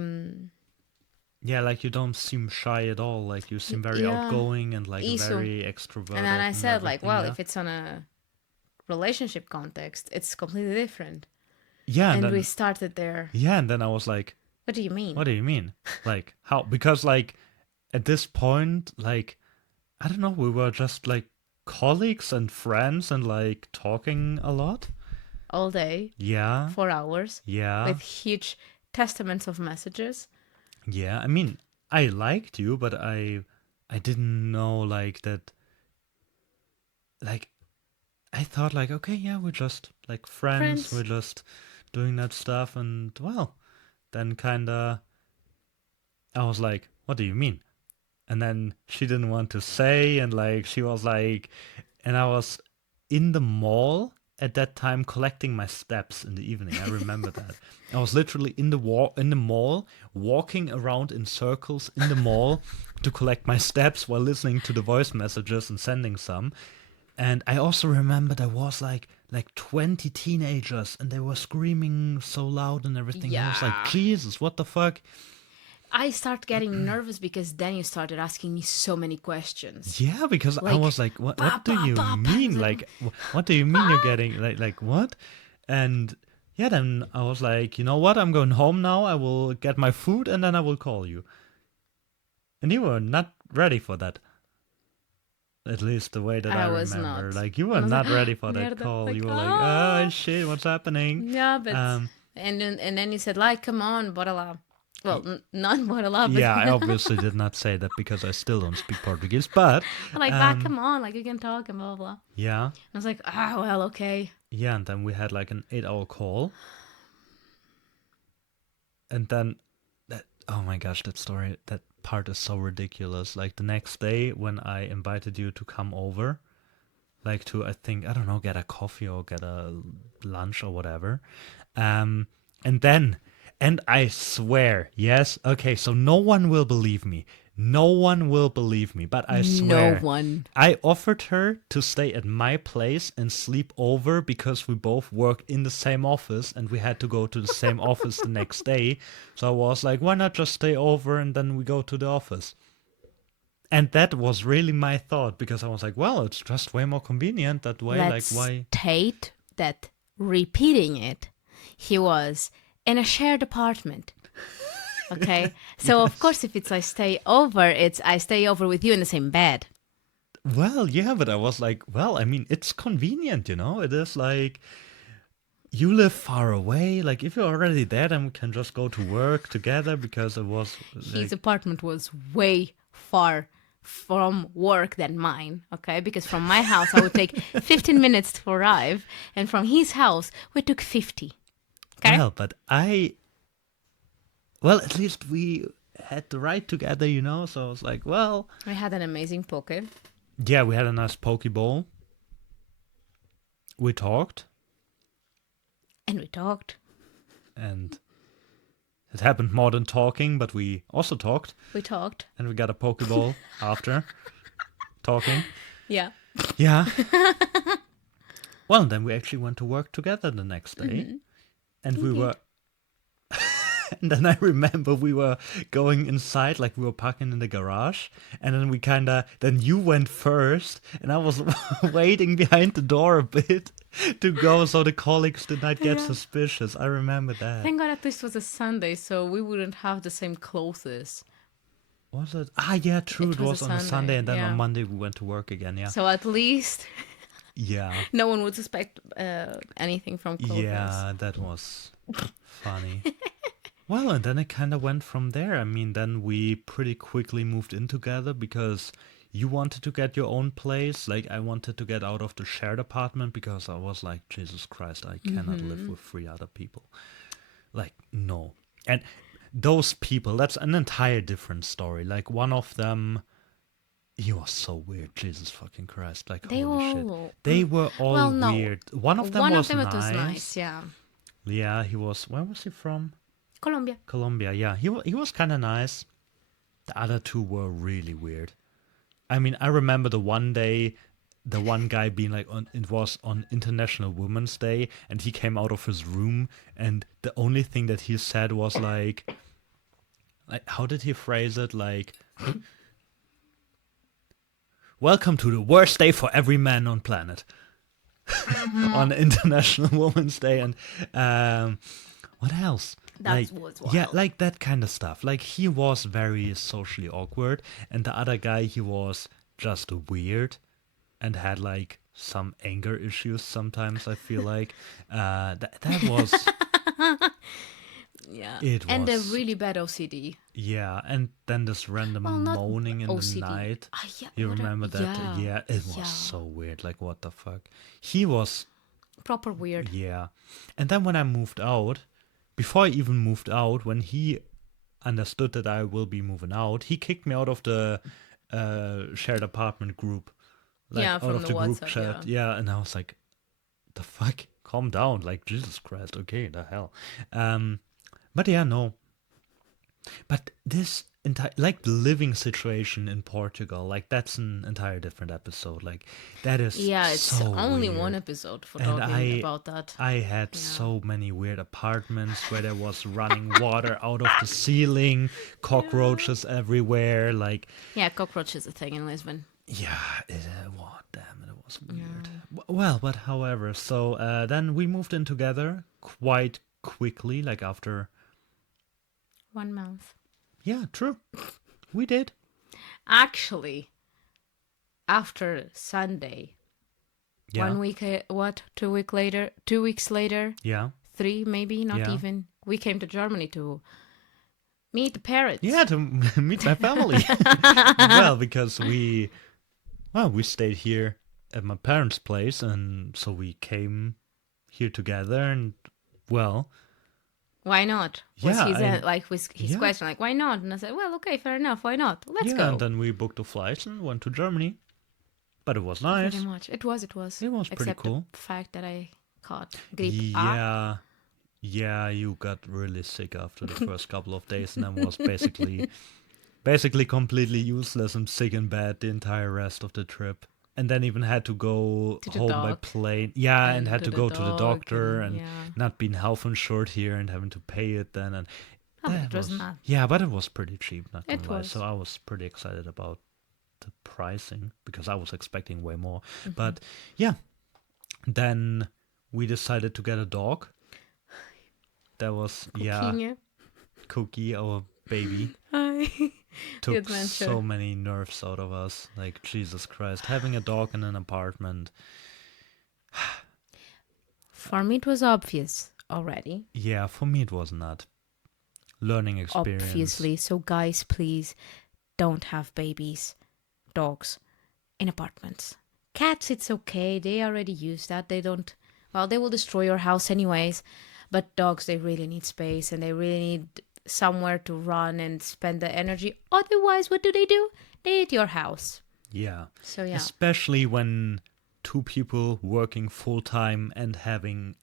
yeah, like you don't seem shy at all. Like you seem very yeah, outgoing and like isu. very And then extroverted I and said like, everything. well, Yeah, if it's on a relationship context, it's completely different. yeah, And we started there. and then I was like, What do you mean? what do you mean? Like how? Because like at this point, like I don't know, we were just like colleagues and friends and like talking a lot. All day, Yeah, 4 hours, yeah, with huge testaments of messages. yeah. I mean, I liked you, but I didn't know like that. Like I thought like, okay, yeah, we're just like friends. We're Friends. just doing that stuff, and well, then kinda, I was like, what do you mean? And then she didn't want to say, and like she was like, and I was in the mall at that time collecting my steps in the evening. I remember that. I was literally in the mall, walking around in circles in the mall to collect my steps while listening to the voice messages and sending some. And I also remember there was like 20 teenagers and they were screaming so loud and everything. I was like, Yeah. Jesus, what the fuck? I start getting nervous because then you started asking me so many questions. Yeah, because I Like, was like, what ba, do ba, you ba, ba. I was mean? like, Like what do you mean you're getting like what? And yeah, then I was like, you know what? I'm going home now. I will get my food and then I will call you. And you were not ready for that. At least the way that I I was remember. not. Like you were And I was like, not ready for that mierda. call. Like, You were like, oh ah. shit, what's happening? Yeah, but. Um And then you said, like, come on, Borala. Well, not Borala, yeah, I but. obviously did not say that because I still don't speak Portuguese, but Like, bah, come on, like, you can talk and blah, blah, blah. yeah. I was like, well, okay. Yeah, and then we had like an 8 hour call. And then that oh my gosh, that story that part is so ridiculous. Like the next day when I invited you to come over, like to I think I don't know, get a coffee or get a lunch or whatever. Um and then and I swear, yes, okay, so no one will believe me. No one will believe me, but I No swear. one. I offered her to stay at my place and sleep over because we both work in the same office and we had to go to the same office the next day. So I was like, why not just stay over and then we go to the office? And that was really my thought because I was like, well, it's just way more convenient that way. Let's Like, why? state that repeating it, he was in a shared apartment. Okay? So, of Yes. course, if it's I stay over, it's I stay over with you in the same bed. Well, yeah, but I was like, well, I mean, it's convenient, you know? It is like you live far away. Like, if you're already there, then we can just go to work together because it was His like, apartment was way far from work than mine, okay? Because from my house, I would take 15 minutes to arrive, and from his house, we took 50. Okay? well, but I, well, at least we had to ride together, you know. So I was like, well, We had an amazing poke. yeah, we had a nice poke bowl. We talked, And we talked. and it happened more than talking, but we also talked, We talked. and we got a poke bowl after talking. Yeah. Yeah. Well, and then we actually went to work together the next day, and we Indeed. were. And then I remember we were going inside, like we were parking in the garage, and then then you went first, and I was waiting behind the door a bit to go so the colleagues did not get Yeah. suspicious. I remember that. Thank God at least it was a Sunday, so we wouldn't have the same clothes. Was it? Ah, yeah, true. It It was was a on a Sunday, Sunday, and then on yeah. Monday we went to work again, yeah. So at least Yeah. no one would suspect anything from clothes. Yeah, that was funny. Well, and then it kind of went from there. I mean, then we pretty quickly moved in together because you wanted to get your own place. Like, I wanted to get out of the shared apartment because I was like, Jesus Christ, I cannot live with 3 other people. Like, no. And those people, that's an entire different story. Like, one of them, he was so weird. Jesus fucking Christ. Like, They holy shit. all- They were all Well, no. weird. One of them One was of them nice. it was nice, yeah. Yeah, he was, where was he from? Colombia. Colombia, yeah. He was kind of nice. The other 2 were really weird. I mean, I remember the one day, the one guy being like, it was on International Women's Day, and he came out of his room, and the only thing that he said was like how did he phrase it? Like, welcome to the worst day for every man on planet. On International Women's Day, and what else? That was wild. Yeah, like that kind of stuff. Like, he was very socially awkward, and the other guy, he was just weird and had like some anger issues sometimes, I feel like. That was Yeah. It And a was- really bad OCD. yeah, and then this random Well, not moaning in OCD. the night. Ah, yeah, You what a- remember that? yeah, It was yeah. so weird. Like, what the fuck? He was Proper weird. Yeah. And then when I moved out, before I even moved out, when he understood that I will be moving out, he kicked me out of the shared apartment group. Like, Yeah, out from of the the group WhatsApp, chat. Yeah, and I was like, the fuck? Calm down. Like, Jesus Christ. Okay, the hell. But yeah, no. But this entire, like, the living situation in Portugal, like, that's an entire different episode. Like, that is Yeah, it's so only weird. one episode for And talking about that. I had Yeah. so many weird apartments where there was running water out of the ceiling, cockroaches everywhere. Like, Yeah, cockroach is a thing in Lisbon. yeah, what, damn it, was weird. Well, but however, so then we moved in together quite quickly, like after, 1 month. yeah, true, we did. Actually, after Sunday, Yeah, 1 week, 2 weeks later, yeah, 3 maybe, not Yeah. even, we came to Germany to meet the parrots. yeah, to meet my family. Well, because we stayed here at my parents' place, and so we came here together, and well, Why not? Was Yeah, his, I- like his yeah. question, like, why not? And I said, well, okay, fair enough, why not? Let's yeah, go. and then we booked the flights and went to Germany. But it was nice. Pretty much. It was. It was pretty Except cool. the fact that I caught grippe A. Yeah, yeah, you got really sick after the first couple of days, and then was basically completely useless and sick in bed the entire rest of the trip. And then even had to go To the home by doc. plane. Yeah, and had to to the go to the doc doctor and yeah. not being health insured here and having to pay it then. And Oh, but that it was not. yeah, but it was pretty cheap, not gonna It lie. was. So I was pretty excited about the pricing because I was expecting way more. Mm-hmm. But yeah, then we decided to get a dog. That was Coquinha. Cookie, our baby. Hi. Took adventure. so many nerves out of us. Like, Jesus Christ, having a dog in an apartment. For me, it was obvious already. Yeah, for me it was not. Learning experience. Obviously. So, guys, please don't have dogs, in apartments. Cats, it's okay. They already use that. They don't. Well, they will destroy your house anyways. But dogs, they really need space and they really need somewhere to run and spend the energy. Otherwise, what do? They at your house. Yeah. So yeah. Especially when two people working full time and having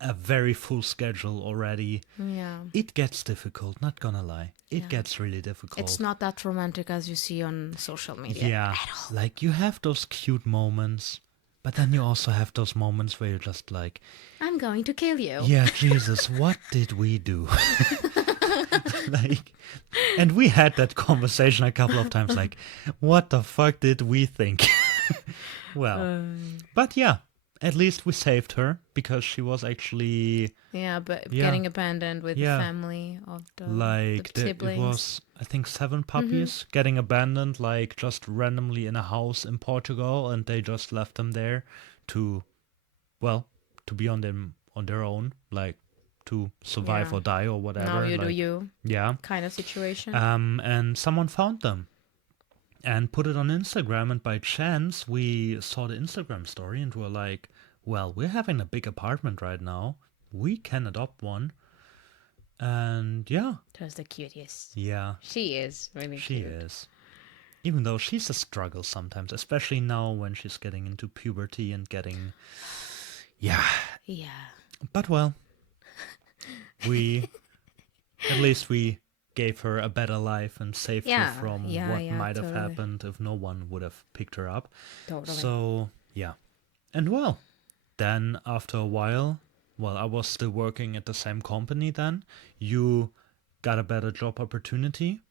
a very full schedule already. Yeah. It gets difficult, not gonna lie. It Yeah. gets really difficult. It's not that romantic as you see on social media. Yeah. At all. Like you have those cute moments, but then you also have those moments where you're just like, I'm going to kill you. yeah, Jesus, what did we do? Like, and we had that conversation a couple of times, like, what the fuck did we think? Well, but yeah, at least we saved her because she was actually Yeah, but Yeah. getting abandoned with Yeah. the family of the like the it siblings. was, I think, 7 puppies getting abandoned, like just randomly in a house in Portugal, and they just left them there to, well, to be on their own, like to survive Yeah. or die or whatever. Now you do like, you Yeah. kind of situation. And someone found them and put it on Instagram, and by chance we saw the Instagram story and were like, well, we're having a big apartment right now. We can adopt one. And yeah, That was the cutest. yeah, She is really she cute. is. Even though she's a struggle sometimes, especially now when she's getting into puberty and getting, yeah. Yeah. But well, at least we gave her a better life and saved Yeah, her from yeah, what yeah, might have totally. happened if no one would have picked her up. Totally. So, yeah. And well, then after a while, I was still working at the same company then. You got a better job opportunity,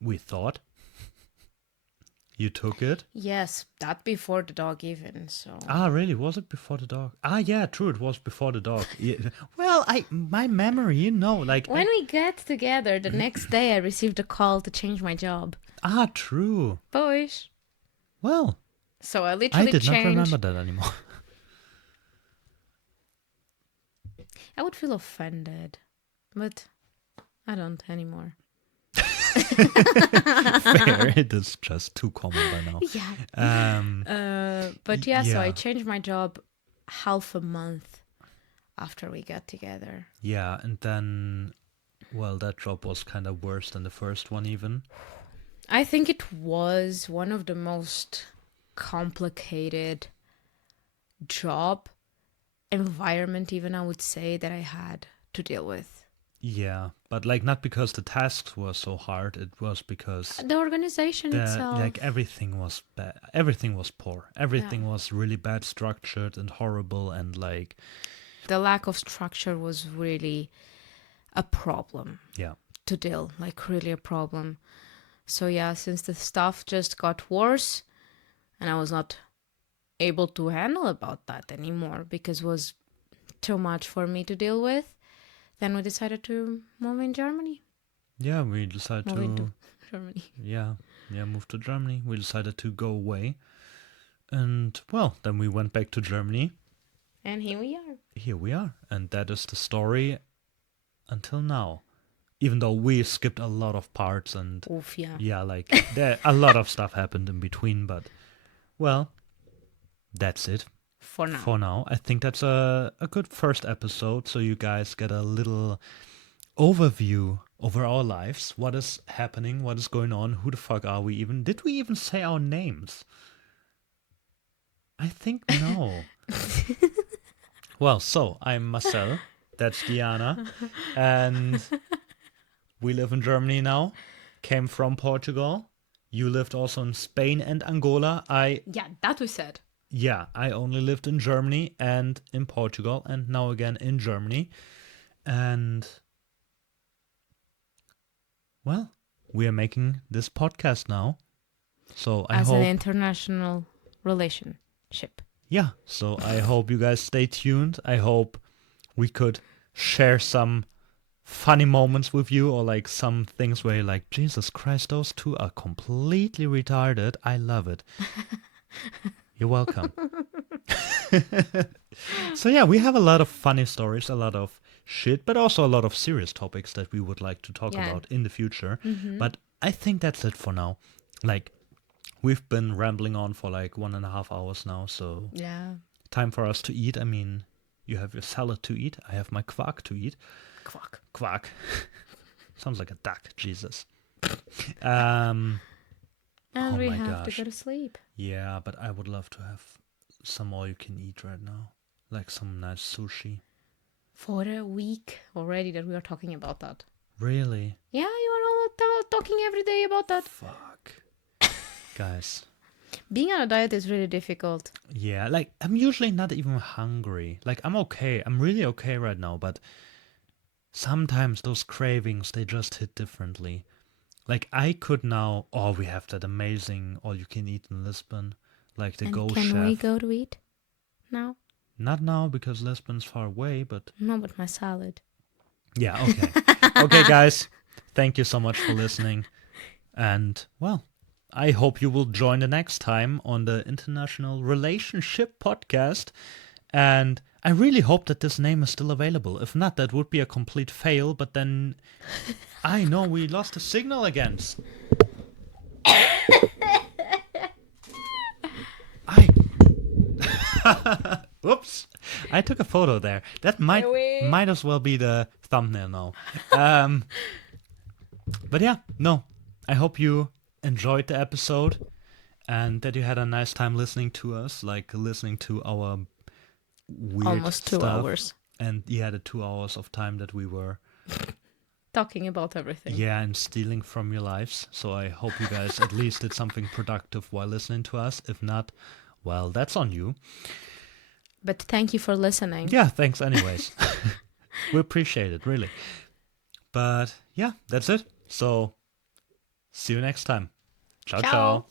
we thought. You took it. Yes, that before the dog even. So Ah, really? Was it before the dog? Ah, yeah, true. It was before the dog. Yeah. Well, my memory, like when we get together, the next day I received a call to change my job. True. Boys. Well, So I I literally did not changed. remember that anymore. I would feel offended, but I don't anymore. Fair. It is just too common by now. Yeah. But yeah, so I yeah. changed my job half a month after we got together. Yeah, and then, that job was kind of worse than the first one even. I think it was one of the most complicated job environment, even I would say, that I had to deal with. Yeah, but not because the tasks were so hard. It was because The organization itself. everything was bad. Everything was poor. Everything was really bad structured and horrible, and the lack of structure was really a problem. Yeah. To deal, really a problem. So yeah, since the stuff just got worse, and I was not able to handle about that anymore because it was too much for me to deal with, then we decided to move in Germany. Yeah, we decided Move to into Germany. move to Germany. We decided to go away, and then we went back to Germany. And here we are. Here we are, and that is the story until now. Even though we skipped a lot of parts and Oof, yeah. there a lot of stuff happened in between, but that's it. For now. For now. I think that's a good first episode, so you guys get a little overview over our lives. What is happening? What is going on? Who the fuck are we even? Did we even say our names? I think no. Well, so I'm Marcel. That's Diana. And we live in Germany now. Came from Portugal. You lived also in Spain and Angola. Yeah, that we said. Yeah, I only lived in Germany and in Portugal, and now again in Germany. And, we are making this podcast now. So I As hope... an international relationship. Yeah, so I hope you guys stay tuned. I hope we could share some funny moments with you, or some things where you're like, Jesus Christ, those two are completely retarded. I love it. You're welcome. So yeah, we have a lot of funny stories, a lot of shit, but also a lot of serious topics that we would like to talk about in the future. But I think that's it for now. We've been rambling on for 1.5 hours now, so yeah, time for us to eat. I mean, you have your salad to eat. I have my quark to eat. Quack. Quark. Sounds like a duck, Jesus. Um, And oh we my have to gosh. go to sleep. Yeah, but I would love to have some all you can eat right now. Like some nice sushi. For a week already that we are talking about that. Really? Yeah, you are all talking every day about that. Fuck. Guys. Being on a diet is really difficult. Yeah, like I'm usually not even hungry. Like I'm okay. I'm really okay right now, but sometimes those cravings they just hit differently. Like I could now, oh, we have that amazing all you can eat in Lisbon, like the And Go can Chef. we go to eat now? Not now because Lisbon's far away, but No, but my salad. yeah, okay. Okay, guys. Thank you so much for listening. And well, I hope you will join the next time on the International Relationship Podcast. And I really hope that this name is still available. If not, that would be a complete fail. But then I know we lost the signal again. I Oops. I took a photo there. That might as well be the thumbnail now. But yeah, no. I hope you enjoyed the episode and that you had a nice time listening to us, like listening to our weird Almost 2 stuff. hours. And yeah, the 2 hours of time that we were Talking about everything. yeah, and stealing from your lives. So I hope you guys at least did something productive while listening to us. If not, well, that's on you. But thank you for listening. Yeah, thanks anyways. We appreciate it, really. But yeah, that's it. So see you next time. Ciao, Ciao. ciao.